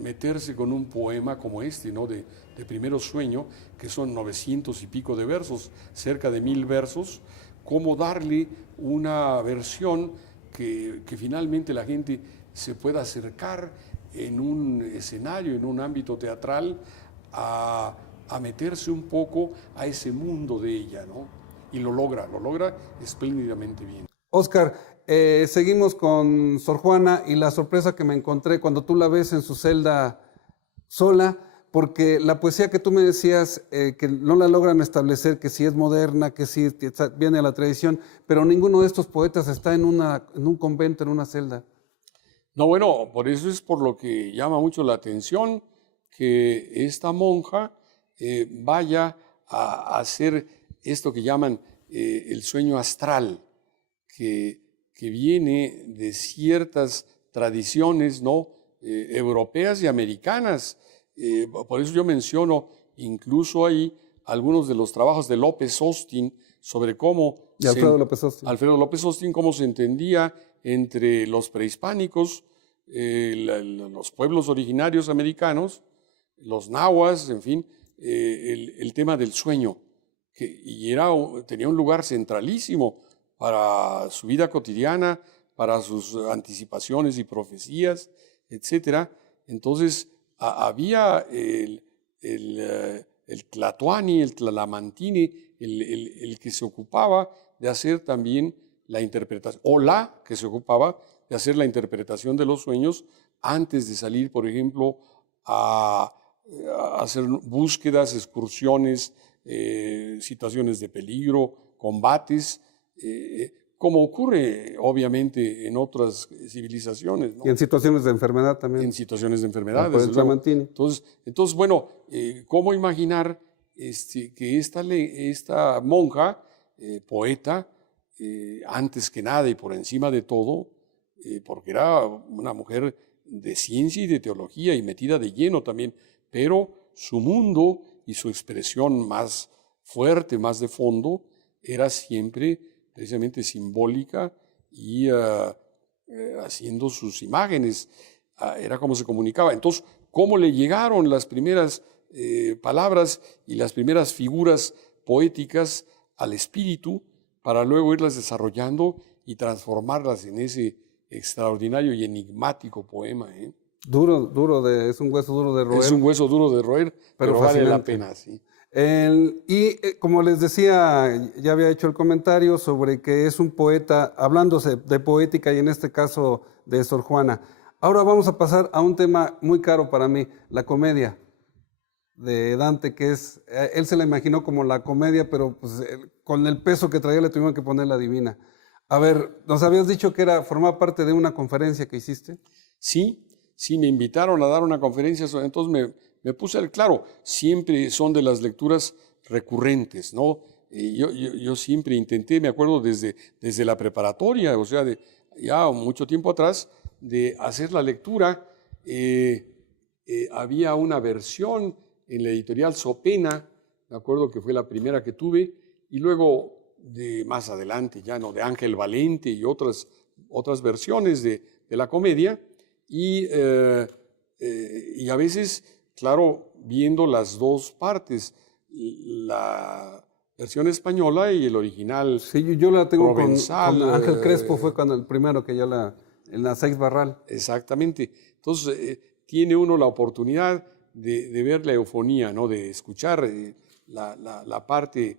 meterse con un poema como este, ¿no?, de Primero Sueño, que son 900 y pico de versos, cerca de 1000 versos, cómo darle una versión que finalmente la gente se pueda acercar en un escenario, en un ámbito teatral, a meterse un poco a ese mundo de ella, ¿no? Y lo logra espléndidamente bien. Óscar, seguimos con Sor Juana y la sorpresa que me encontré cuando tú la ves en su celda sola, porque la poesía que tú me decías, que no la logran establecer, que si es moderna, que si viene a la tradición, pero ninguno de estos poetas está en un convento, en una celda. No, bueno, por eso es por lo que llama mucho la atención que esta monja vaya a hacer esto que llaman el sueño astral, que viene de ciertas tradiciones, ¿no?, europeas y americanas. Por eso yo menciono incluso ahí algunos de los trabajos de López Austin sobre cómo... De Alfredo López Austin. Alfredo López Austin, cómo se entendía entre los prehispánicos, los pueblos originarios americanos, los nahuas, en fin, el tema del sueño, y tenía un lugar centralísimo para su vida cotidiana, para sus anticipaciones y profecías, etc. Entonces, había el tlatoani, el tlalamantini, el que se ocupaba de hacer también la interpretación, o la que se ocupaba de hacer la interpretación de los sueños antes de salir, por ejemplo, a hacer búsquedas, excursiones, situaciones de peligro, combates, como ocurre obviamente en otras civilizaciones, ¿no? Y en situaciones de enfermedad también. En situaciones de enfermedad. Entonces, bueno, ¿cómo imaginar que esta monja, poeta, antes que nada y por encima de todo, porque era una mujer de ciencia y de teología y metida de lleno también, pero su mundo y su expresión más fuerte, más de fondo, era siempre precisamente simbólica y haciendo sus imágenes, era como se comunicaba. Entonces, ¿cómo le llegaron las primeras palabras y las primeras figuras poéticas al espíritu para luego irlas desarrollando y transformarlas en ese extraordinario y enigmático poema? Es un hueso duro de roer. Es un hueso duro de roer, pero vale la pena, sí. Como les decía, ya había hecho el comentario sobre que es un poeta, hablándose de poética y en este caso de Sor Juana. Ahora vamos a pasar a un tema muy caro para mí, la comedia de Dante, que él se la imaginó como la comedia, pero pues, con el peso que traía le tuvieron que poner la divina. A ver, nos habías dicho que formaba parte de una conferencia que hiciste. Sí, me invitaron a dar una conferencia, entonces me puse a, claro, siempre son de las lecturas recurrentes, ¿no? Yo siempre intenté, me acuerdo desde la preparatoria, o sea, ya mucho tiempo atrás, de hacer la lectura. Había una versión en la editorial Sopena, me acuerdo que fue la primera que tuve, y luego más adelante ya no, de Ángel Valente y otras versiones de la comedia, y a veces, claro, viendo las dos partes, la versión española y el original. Sí, yo la tengo provenzal, con Ángel Crespo, fue cuando el primero que yo en la Seix Barral. Exactamente. Entonces, tiene uno la oportunidad de ver la eufonía, ¿no? De escuchar la parte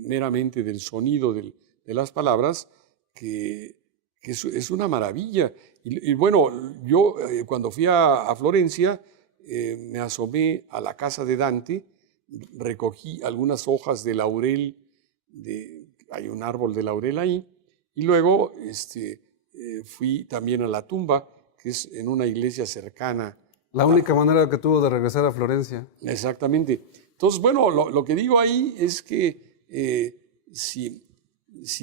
meramente del sonido de las palabras, que es una maravilla. Y bueno, yo cuando fui a Florencia, me asomé a la casa de Dante, recogí algunas hojas de laurel, hay un árbol de laurel ahí, y luego fui también a la tumba, que es en una iglesia cercana. La única manera que tuvo de regresar a Florencia. Exactamente. Entonces, bueno, lo que digo ahí es que si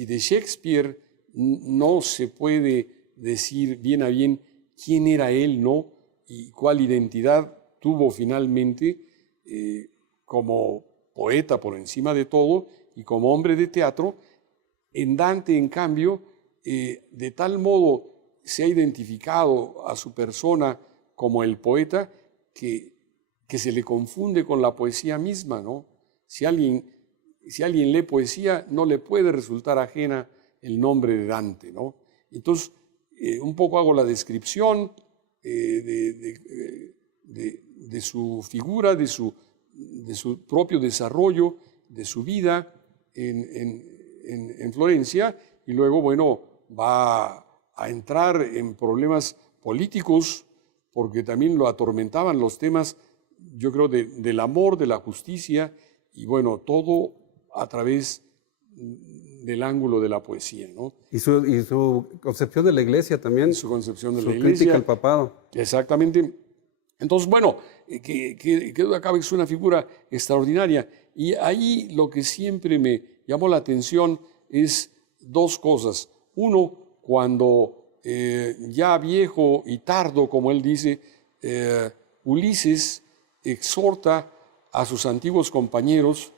de Shakespeare no se puede decir bien a bien quién era él, ¿no? Y cuál identidad tuvo finalmente como poeta por encima de todo y como hombre de teatro, en Dante, en cambio, de tal modo se ha identificado a su persona como el poeta que se le confunde con la poesía misma, ¿no? Si alguien lee poesía, no le puede resultar ajena el nombre de Dante, ¿no? Entonces, un poco hago la descripción de su figura, de su propio desarrollo, de su vida en Florencia, y luego, bueno, va a entrar en problemas políticos, porque también lo atormentaban los temas, yo creo, del amor, de la justicia, y bueno, todo a través del ángulo de la poesía, ¿no? Y su concepción de la iglesia también. Su concepción de la iglesia. Su crítica al papado. Exactamente. Entonces, bueno, que duda cabe que es una figura extraordinaria. Y ahí lo que siempre me llamó la atención es dos cosas. Uno, cuando ya viejo y tardo, como él dice, Ulises exhorta a sus antiguos compañeros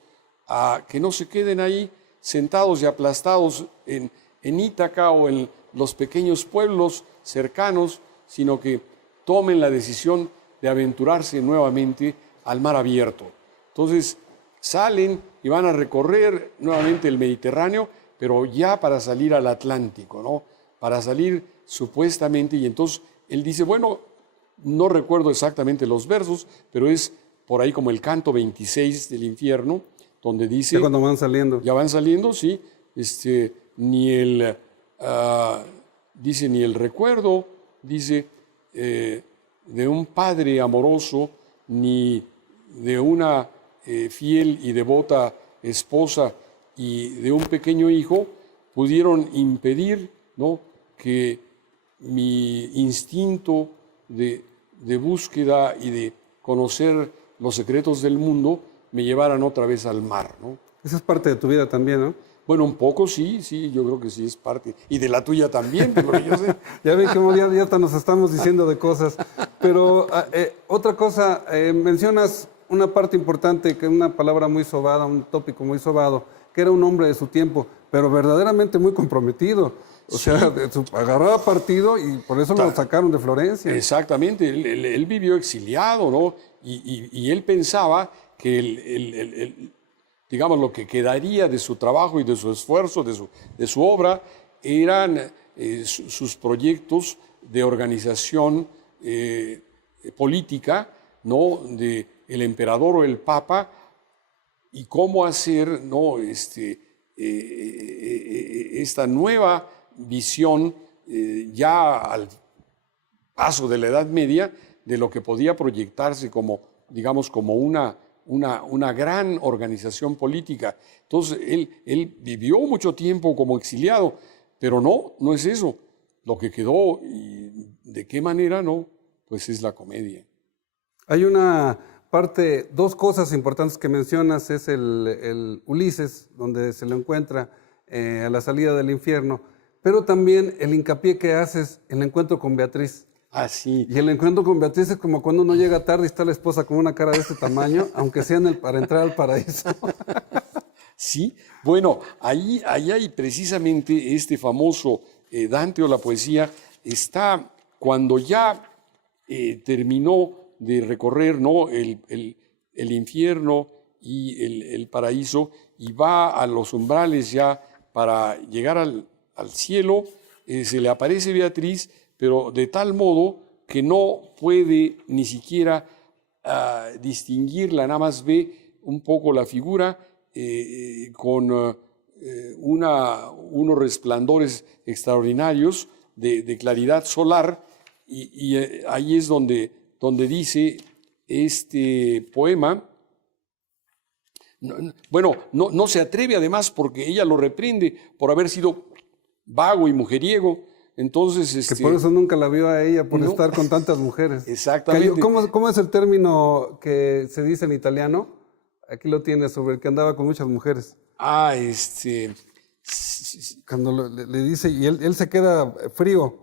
a que no se queden ahí sentados y aplastados en Ítaca o en los pequeños pueblos cercanos, sino que tomen la decisión de aventurarse nuevamente al mar abierto. Entonces salen y van a recorrer nuevamente el Mediterráneo, pero ya para salir al Atlántico, ¿no? Para salir supuestamente, y entonces él dice, bueno, no recuerdo exactamente los versos, pero es por ahí como el canto 26 del infierno, donde dice... Ya cuando van saliendo. Ya van saliendo, sí. Dice, ni el recuerdo, dice, de un padre amoroso, ni de una fiel y devota esposa y de un pequeño hijo, pudieron impedir, ¿no?, que mi instinto de búsqueda y de conocer los secretos del mundo me llevaran otra vez al mar, ¿no? Esa es parte de tu vida también, ¿no? Bueno, un poco sí, yo creo que sí es parte. Y de la tuya también, por lo que yo sé. Ya ven que ya hasta nos estamos diciendo de cosas. Pero otra cosa, mencionas una parte importante, que es una palabra muy sobada, un tópico muy sobado, que era un hombre de su tiempo, pero verdaderamente muy comprometido. O sea, agarraba partido y por eso lo sacaron de Florencia. Exactamente, él vivió exiliado, ¿no? Y él pensaba que digamos, lo que quedaría de su trabajo y de su esfuerzo, de su obra, eran sus proyectos de organización política, ¿no?, de el emperador o el papa, y cómo hacer, ¿no?, esta nueva visión ya al paso de la Edad Media de lo que podía proyectarse como, digamos, como una gran organización política. Entonces, él vivió mucho tiempo como exiliado, pero no es eso. Lo que quedó, y de qué manera, no, pues es la comedia. Hay una dos cosas importantes que mencionas, es el Ulises, donde se lo encuentra a la salida del infierno, pero también el hincapié que haces en el encuentro con Beatriz. Ah, sí. Y el encuentro con Beatriz es como cuando uno llega tarde y está la esposa con una cara de este tamaño, aunque sea para entrar al paraíso. Sí, bueno, ahí hay precisamente este famoso Dante o la poesía, está cuando ya terminó de recorrer, ¿no?, el infierno y el paraíso, y va a los umbrales ya para llegar al cielo, se le aparece Beatriz, pero de tal modo que no puede ni siquiera distinguirla, nada más ve un poco la figura con unos resplandores extraordinarios de claridad solar, y ahí es donde dice este poema. Bueno, no se atreve además porque ella lo reprende por haber sido vago y mujeriego. Entonces, que por eso nunca la vio a ella, por estar con tantas mujeres. Exactamente. ¿Cómo es el término que se dice en italiano? Aquí lo tienes, sobre el que andaba con muchas mujeres. Cuando le dice, y él se queda frío.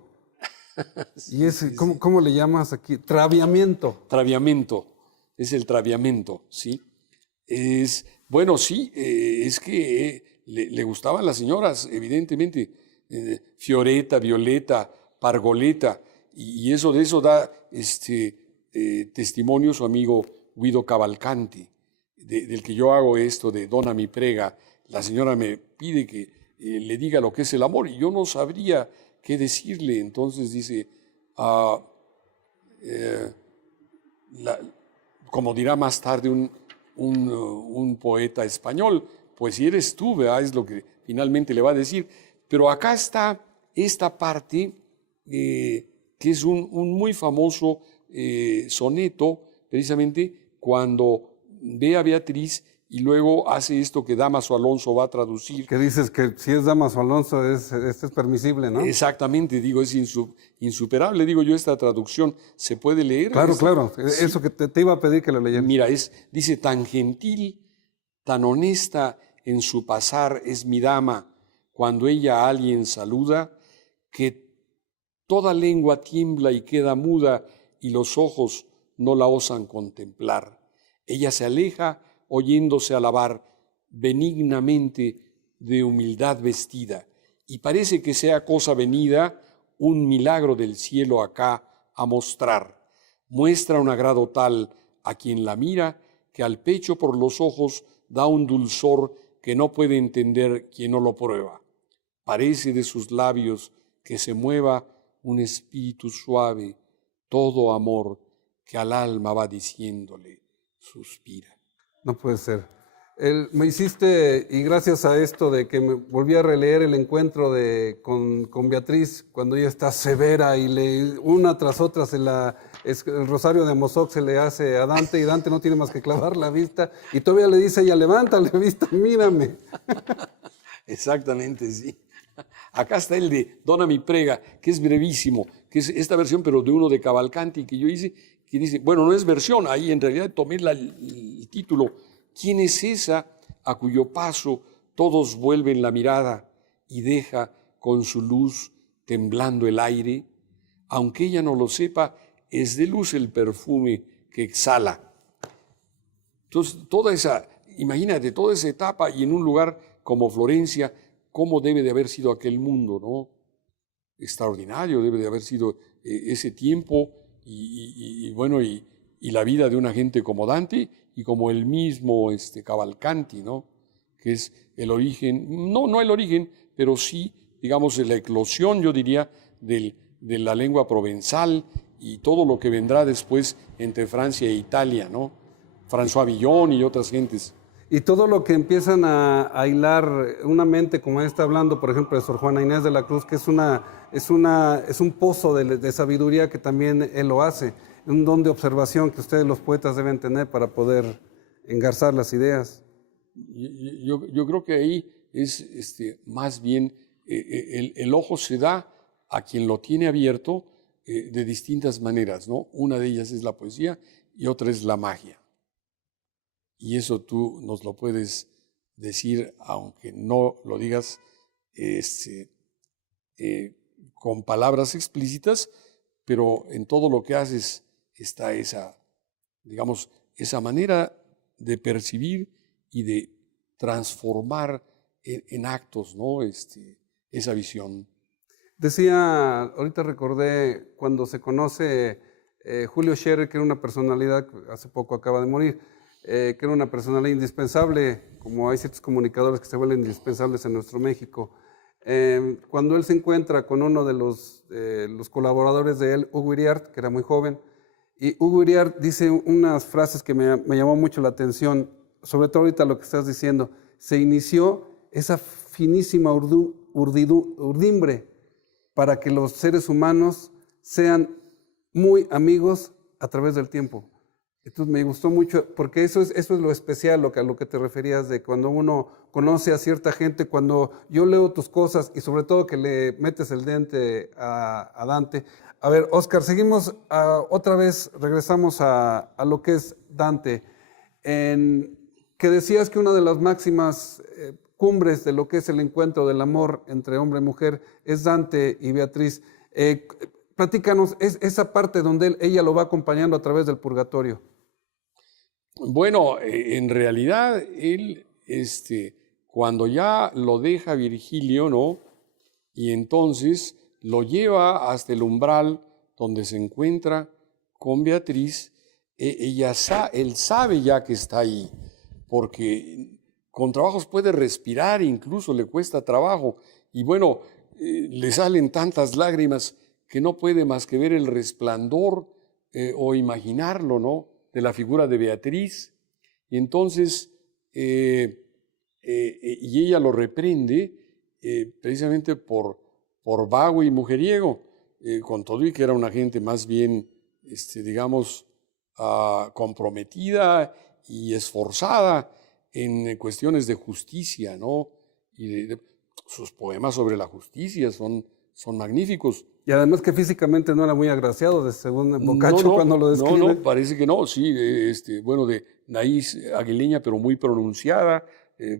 Y ¿cómo le llamas aquí? Traviamiento. Traviamiento, es el traviamiento, ¿sí? Bueno, sí, es que le gustaban las señoras, evidentemente. Fioretta, Violeta, Pargoletta, y de eso da testimonio su amigo Guido Cavalcanti, del que yo hago esto de Dona mi prega. La señora me pide que le diga lo que es el amor, y yo no sabría qué decirle. Entonces dice, como dirá más tarde un poeta español, pues si eres tú, ¿verdad?, es lo que finalmente le va a decir. Pero acá está esta parte que es un muy famoso soneto, precisamente cuando ve a Beatriz y luego hace esto que Dámaso Alonso va a traducir. Que dices que si es Dámaso Alonso es permisible, ¿no? Exactamente, digo, es insuperable. Digo yo, esta traducción se puede leer. Claro, sí. Eso que te iba a pedir que lo leyeras. Mira, dice, tan gentil, tan honesta en su pasar es mi dama, cuando ella a alguien saluda, que toda lengua tiembla y queda muda, y los ojos no la osan contemplar. Ella se aleja oyéndose alabar, benignamente de humildad vestida, y parece que sea cosa venida un milagro del cielo acá a mostrar. Muestra un agrado tal a quien la mira, que al pecho por los ojos da un dulzor que no puede entender quien no lo prueba. Parece de sus labios que se mueva un espíritu suave, todo amor que al alma va diciéndole, suspira. No puede ser. Me hiciste, y gracias a esto de que me volví a releer el encuentro con Beatriz, cuando ella está severa y una tras otra el rosario de Amozoc se le hace a Dante, y Dante no tiene más que clavar la vista, y todavía le dice ella, levántale vista, mírame. Exactamente, sí. Acá está el de Dona mi prega, que es brevísimo, que es esta versión, pero de uno de Cavalcanti que yo hice, que dice, bueno, no es versión, ahí en realidad tomé el título, ¿quién es esa a cuyo paso todos vuelven la mirada y deja con su luz temblando el aire? Aunque ella no lo sepa, es de luz el perfume que exhala. Entonces, imagínate, toda esa etapa, y en un lugar como Florencia, cómo debe de haber sido aquel mundo, ¿no? Extraordinario debe de haber sido ese tiempo, y la vida de una gente como Dante y como el mismo Cavalcanti, ¿no? Que es el origen, no el origen, pero sí, digamos, la eclosión, yo diría, de la lengua provenzal y todo lo que vendrá después entre Francia e Italia, ¿no? François Villon y otras gentes. Y todo lo que empiezan a hilar una mente como esta, hablando, por ejemplo, de Sor Juana Inés de la Cruz, que es un pozo de sabiduría que también él lo hace, un don de observación que ustedes los poetas deben tener para poder engarzar las ideas. Yo creo que ahí es más bien el ojo se da a quien lo tiene abierto de distintas maneras, ¿no? Una de ellas es la poesía y otra es la magia. y eso tú nos lo puedes decir, aunque no lo digas con palabras explícitas, pero en todo lo que haces está esa, digamos, esa manera de percibir y de transformar en actos, ¿no? Esa visión. Decía, ahorita recordé cuando se conoce Julio Scherer, que era una personalidad, hace poco acaba de morir, que era una personalidad indispensable, como hay ciertos comunicadores que se vuelven indispensables en nuestro México. Cuando él se encuentra con uno de los colaboradores de él, Hugo Iriart, que era muy joven, y Hugo Iriart dice unas frases que me llamó mucho la atención, sobre todo ahorita lo que estás diciendo. Se inició esa finísima urdimbre para que los seres humanos sean muy amigos a través del tiempo. Entonces me gustó mucho, porque eso es lo especial, a lo que te referías, de cuando uno conoce a cierta gente, cuando yo leo tus cosas y sobre todo que le metes el diente a Dante. A ver, Óscar, seguimos, otra vez regresamos a lo que es Dante. Que decías que una de las máximas cumbres de lo que es el encuentro del amor entre hombre y mujer es Dante y Beatriz. Platícanos esa parte donde ella lo va acompañando a través del purgatorio. Bueno, en realidad él, cuando ya lo deja Virgilio, ¿no? Y entonces lo lleva hasta el umbral donde se encuentra con Beatriz, él sabe ya que está ahí, porque con trabajos puede respirar, incluso le cuesta trabajo, y bueno, le salen tantas lágrimas que no puede más que ver el resplandor o imaginarlo, ¿no? De la figura de Beatriz, y entonces, y ella lo reprende precisamente por vago y mujeriego, con todo y que era una gente más bien, digamos, comprometida y esforzada en cuestiones de justicia, ¿no? Y sus poemas sobre la justicia son magníficos. Y además que físicamente no era muy agraciado, según Boccaccio cuando lo describe. No, parece que no, sí, bueno, de nariz aguileña, pero muy pronunciada,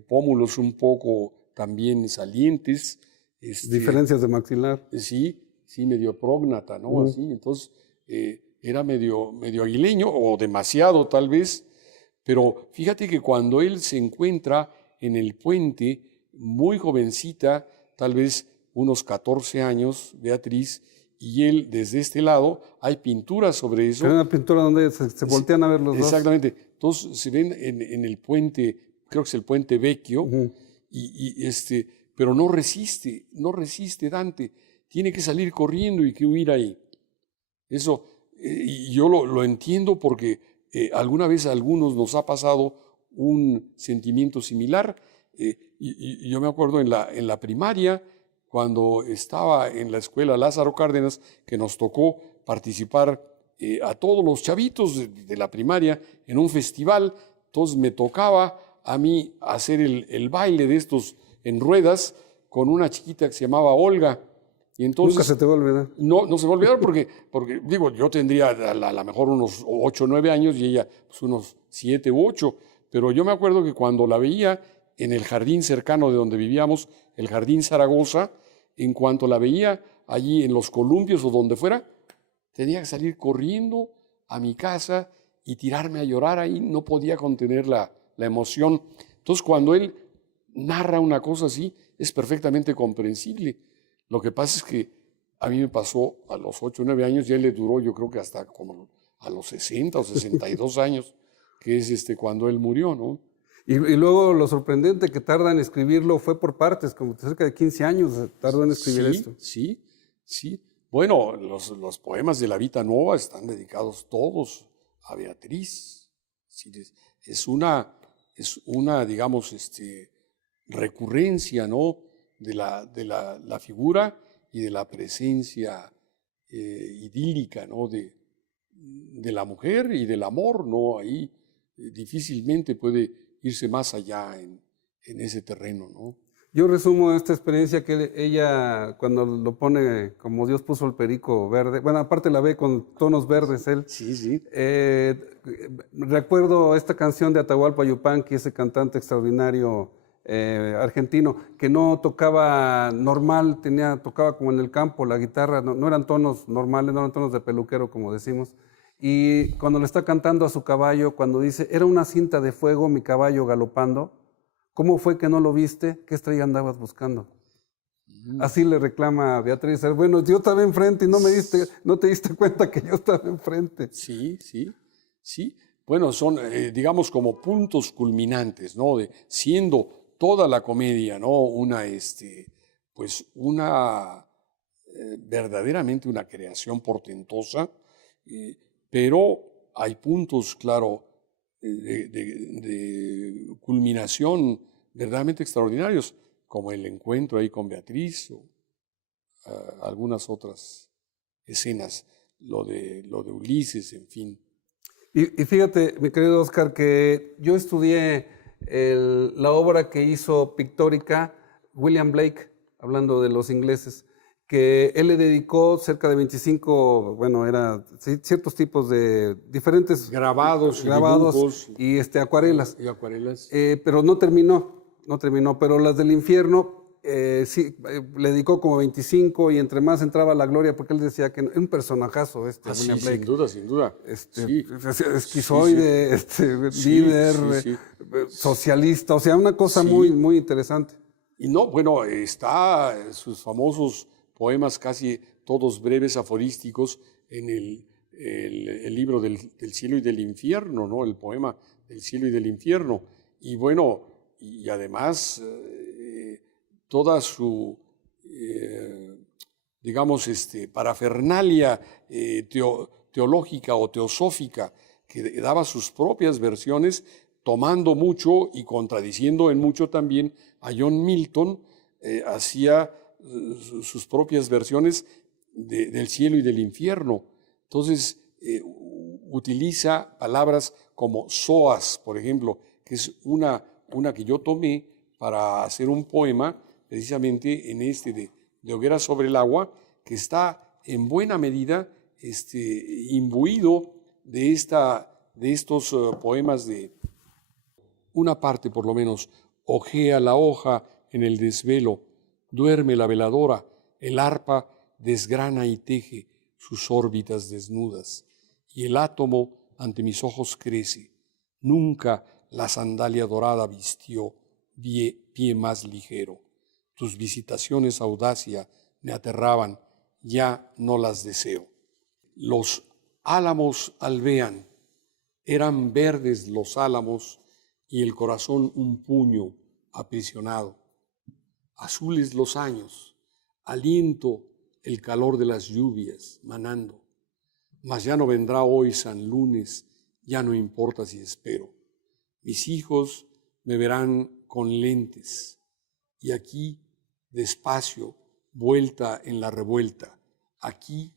pómulos un poco también salientes. Diferencias de maxilar. Sí, medio prógnata, ¿no? Así, entonces era medio aguileño, o demasiado tal vez, pero fíjate que cuando él se encuentra en el puente, muy jovencita, tal vez unos 14 años, Beatriz, y él desde este lado, hay pinturas sobre eso. Hay una pintura donde se voltean a ver los dos. Exactamente. Entonces se ven en el puente, creo que es el puente Vecchio, pero no resiste Dante. Tiene que salir corriendo y que huir ahí. Eso, y yo lo entiendo porque alguna vez a algunos nos ha pasado un sentimiento similar. Y yo me acuerdo en la primaria, cuando estaba en la escuela Lázaro Cárdenas, que nos tocó participar a todos los chavitos de la primaria en un festival. Entonces me tocaba a mí hacer el baile de estos en ruedas con una chiquita que se llamaba Olga. Y entonces, nunca se te va a olvidar. No se va a olvidar porque digo, yo tendría a lo mejor unos 8 o 9 años y ella pues unos 7 u 8. Pero yo me acuerdo que cuando la veía en el jardín cercano de donde vivíamos, el Jardín Zaragoza, en cuanto la veía allí en los columpios o donde fuera, tenía que salir corriendo a mi casa y tirarme a llorar ahí, no podía contener la emoción. Entonces, cuando él narra una cosa así, es perfectamente comprensible. Lo que pasa es que a mí me pasó a los 8 o 9 años, ya le duró yo creo que hasta como a los 60 o 62 años, que es cuando él murió, ¿no? Y luego lo sorprendente que tarda en escribirlo fue por partes, como cerca de 15 años tardó en escribir esto. Sí. Bueno, los poemas de la Vita Nuova están dedicados todos a Beatriz. Es una digamos, recurrencia, ¿no? de la figura y de la presencia idílica, ¿no? de la mujer y del amor, ¿no? Ahí difícilmente puede irse más allá en ese terreno, ¿no? Yo resumo esta experiencia que ella, cuando lo pone como Dios puso el perico verde, bueno, aparte la ve con tonos verdes él. Sí, sí. Recuerdo esta canción de Atahualpa Yupanqui, ese cantante extraordinario argentino, que no tocaba normal, tocaba como en el campo la guitarra, no eran tonos normales, no eran tonos de peluquero, como decimos. Y cuando le está cantando a su caballo, cuando dice, era una cinta de fuego mi caballo galopando, ¿cómo fue que no lo viste? ¿Qué estrella andabas buscando? Así le reclama a Beatriz. Bueno, yo estaba enfrente y no te diste cuenta que yo estaba enfrente. Sí, sí, sí. Bueno, son, digamos, como puntos culminantes, ¿no? Siendo toda la comedia, ¿no? Pues verdaderamente una creación portentosa, pero hay puntos, claro, de culminación verdaderamente extraordinarios, como el encuentro ahí con Beatriz o algunas otras escenas, lo de Ulises, en fin. Y fíjate, mi querido Oscar, que yo estudié la obra que hizo pictórica William Blake, hablando de los ingleses, que él le dedicó cerca de 25, bueno, ciertos tipos de diferentes grabados y dibujos y acuarelas. Y acuarelas. Pero no terminó, pero las del infierno sí, le dedicó como 25 y entre más entraba la gloria, porque él decía que es un personajazo William Blake. Sin duda, sin duda. Sí. Esquizoide, líder, socialista, o sea, una cosa muy, muy interesante. Y no, bueno, está sus famosos poemas casi todos breves, aforísticos, en el libro del cielo y del infierno, ¿no? El poema del cielo y del infierno. Y bueno, y además toda su, digamos, parafernalia teológica o teosófica, que daba sus propias versiones, tomando mucho y contradiciendo en mucho también a John Milton, hacía sus propias versiones del cielo y del infierno. Entonces, utiliza palabras como zoas, por ejemplo, que es una que yo tomé para hacer un poema, precisamente en de Hogueras sobre el agua, que está en buena medida imbuido de estos poemas de una parte, por lo menos. Ojea la hoja en el desvelo, duerme la veladora, el arpa desgrana y teje sus órbitas desnudas, y el átomo ante mis ojos crece. Nunca la sandalia dorada vistió pie más ligero. Tus visitaciones, audacia, me aterraban, ya no las deseo. Los álamos albean, eran verdes los álamos y el corazón un puño aprisionado. Azules los años, aliento el calor de las lluvias manando. Mas ya no vendrá hoy San Lunes, ya no importa si espero. Mis hijos me verán con lentes y aquí, despacio, vuelta en la revuelta, aquí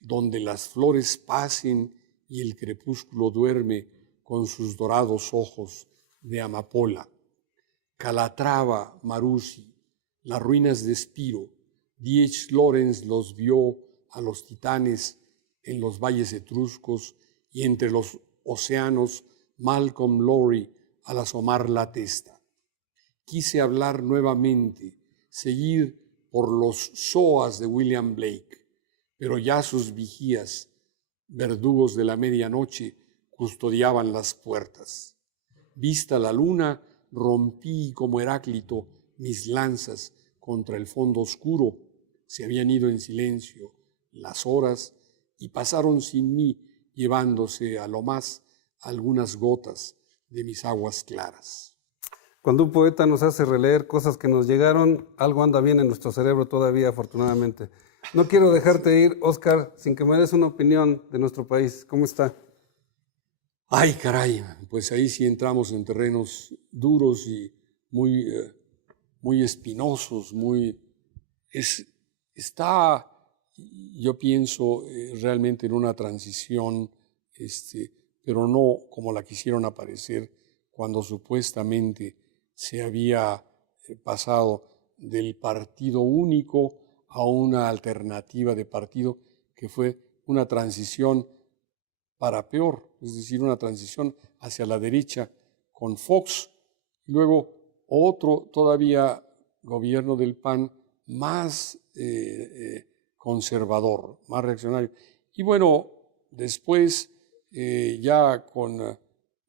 donde las flores pasen y el crepúsculo duerme con sus dorados ojos de amapola. Calatrava, Marussi, las ruinas de Spiro, D.H. Lawrence los vio a los titanes en los valles etruscos y entre los océanos Malcolm Lowry al asomar la testa. Quise hablar nuevamente, seguir por los zoas de William Blake, pero ya sus vigías, verdugos de la medianoche, custodiaban las puertas. Vista la luna, rompí como Heráclito mis lanzas contra el fondo oscuro. Se habían ido en silencio las horas y pasaron sin mí, llevándose a lo más algunas gotas de mis aguas claras. Cuando un poeta nos hace releer cosas que nos llegaron, algo anda bien en nuestro cerebro todavía, afortunadamente. No quiero dejarte ir, Oscar, sin que me des una opinión de nuestro país. ¿Cómo está? Ay, caray, pues ahí sí entramos en terrenos duros y muy espinosos, está, yo pienso, realmente en una transición, pero no como la quisieron aparecer cuando supuestamente se había pasado del partido único a una alternativa de partido que fue una transición para peor, es decir, una transición hacia la derecha con Fox, luego otro todavía gobierno del PAN más conservador, más reaccionario. Y bueno, después ya con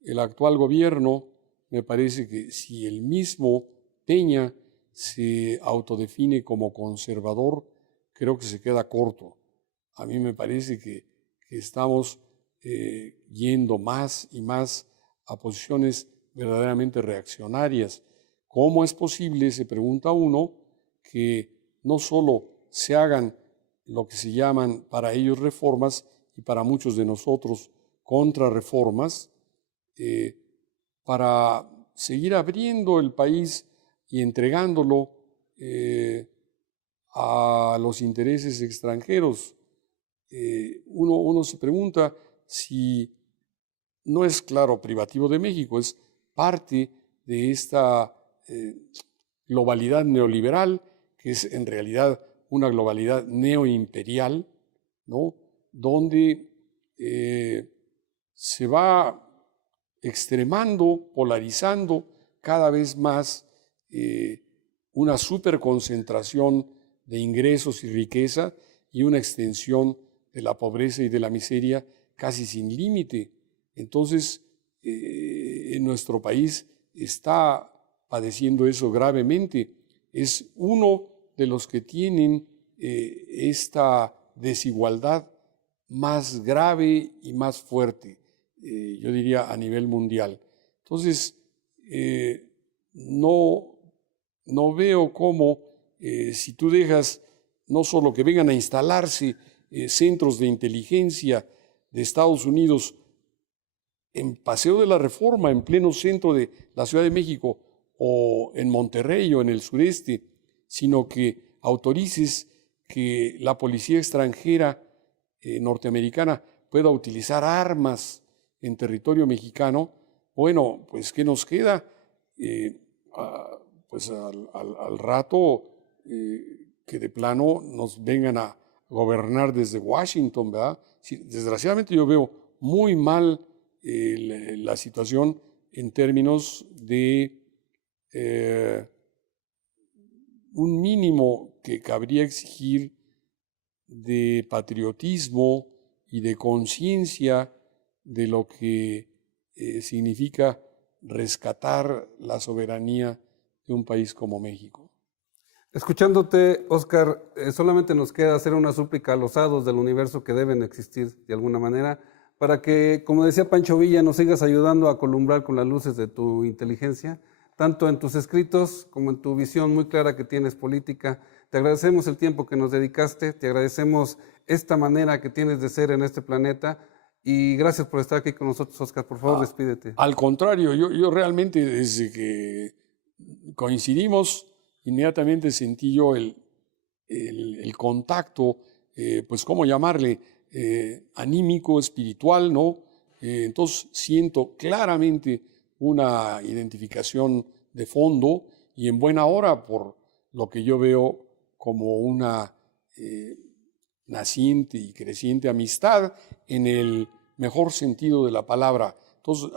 el actual gobierno, me parece que si el mismo Peña se autodefine como conservador, creo que se queda corto. A mí me parece que estamos yendo más y más a posiciones verdaderamente reaccionarias. ¿Cómo es posible, se pregunta uno, que no solo se hagan lo que se llaman para ellos reformas y para muchos de nosotros contrarreformas, para seguir abriendo el país y entregándolo a los intereses extranjeros? Uno se pregunta si no es, claro, privativo de México, es parte de esta globalidad neoliberal, que es en realidad una globalidad neoimperial, ¿no? Donde se va extremando, polarizando cada vez más una superconcentración de ingresos y riqueza y una extensión de la pobreza y de la miseria casi sin límite. Entonces, en nuestro país está padeciendo eso gravemente. Es uno de los que tienen esta desigualdad más grave y más fuerte, yo diría a nivel mundial. Entonces, no veo cómo, si tú dejas no solo que vengan a instalarse centros de inteligencia de Estados Unidos en Paseo de la Reforma, en pleno centro de la Ciudad de México, o en Monterrey o en el sureste, sino que autorices que la policía extranjera norteamericana pueda utilizar armas en territorio mexicano, bueno, pues ¿qué nos queda? Pues al rato que de plano nos vengan a gobernar desde Washington, ¿verdad? Sí, desgraciadamente yo veo muy mal la situación en términos de un mínimo que cabría exigir de patriotismo y de conciencia de lo que significa rescatar la soberanía de un país como México. Escuchándote, Óscar, solamente nos queda hacer una súplica a los hados del universo que deben existir de alguna manera, para que, como decía Pancho Villa, nos sigas ayudando a columbrar con las luces de tu inteligencia, tanto en tus escritos como en tu visión muy clara que tienes política. Te agradecemos el tiempo que nos dedicaste, te agradecemos esta manera que tienes de ser en este planeta y gracias por estar aquí con nosotros, Óscar. Por favor, despídete. Al contrario, yo realmente desde que coincidimos, inmediatamente sentí yo el contacto, pues cómo llamarle, anímico, espiritual, ¿no? Entonces siento claramente una identificación de fondo y en buena hora por lo que yo veo como una naciente y creciente amistad en el mejor sentido de la palabra. Entonces,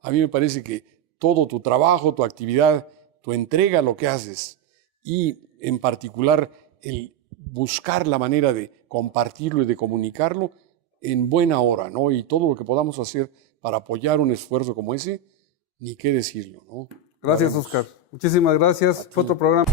a mí me parece que todo tu trabajo, tu actividad, tu entrega a lo que haces y en particular el buscar la manera de compartirlo y de comunicarlo en buena hora, ¿no? Y todo lo que podamos hacer para apoyar un esfuerzo como ese, ni qué decirlo, ¿no? Gracias, Óscar. Muchísimas gracias. Fue otro programa.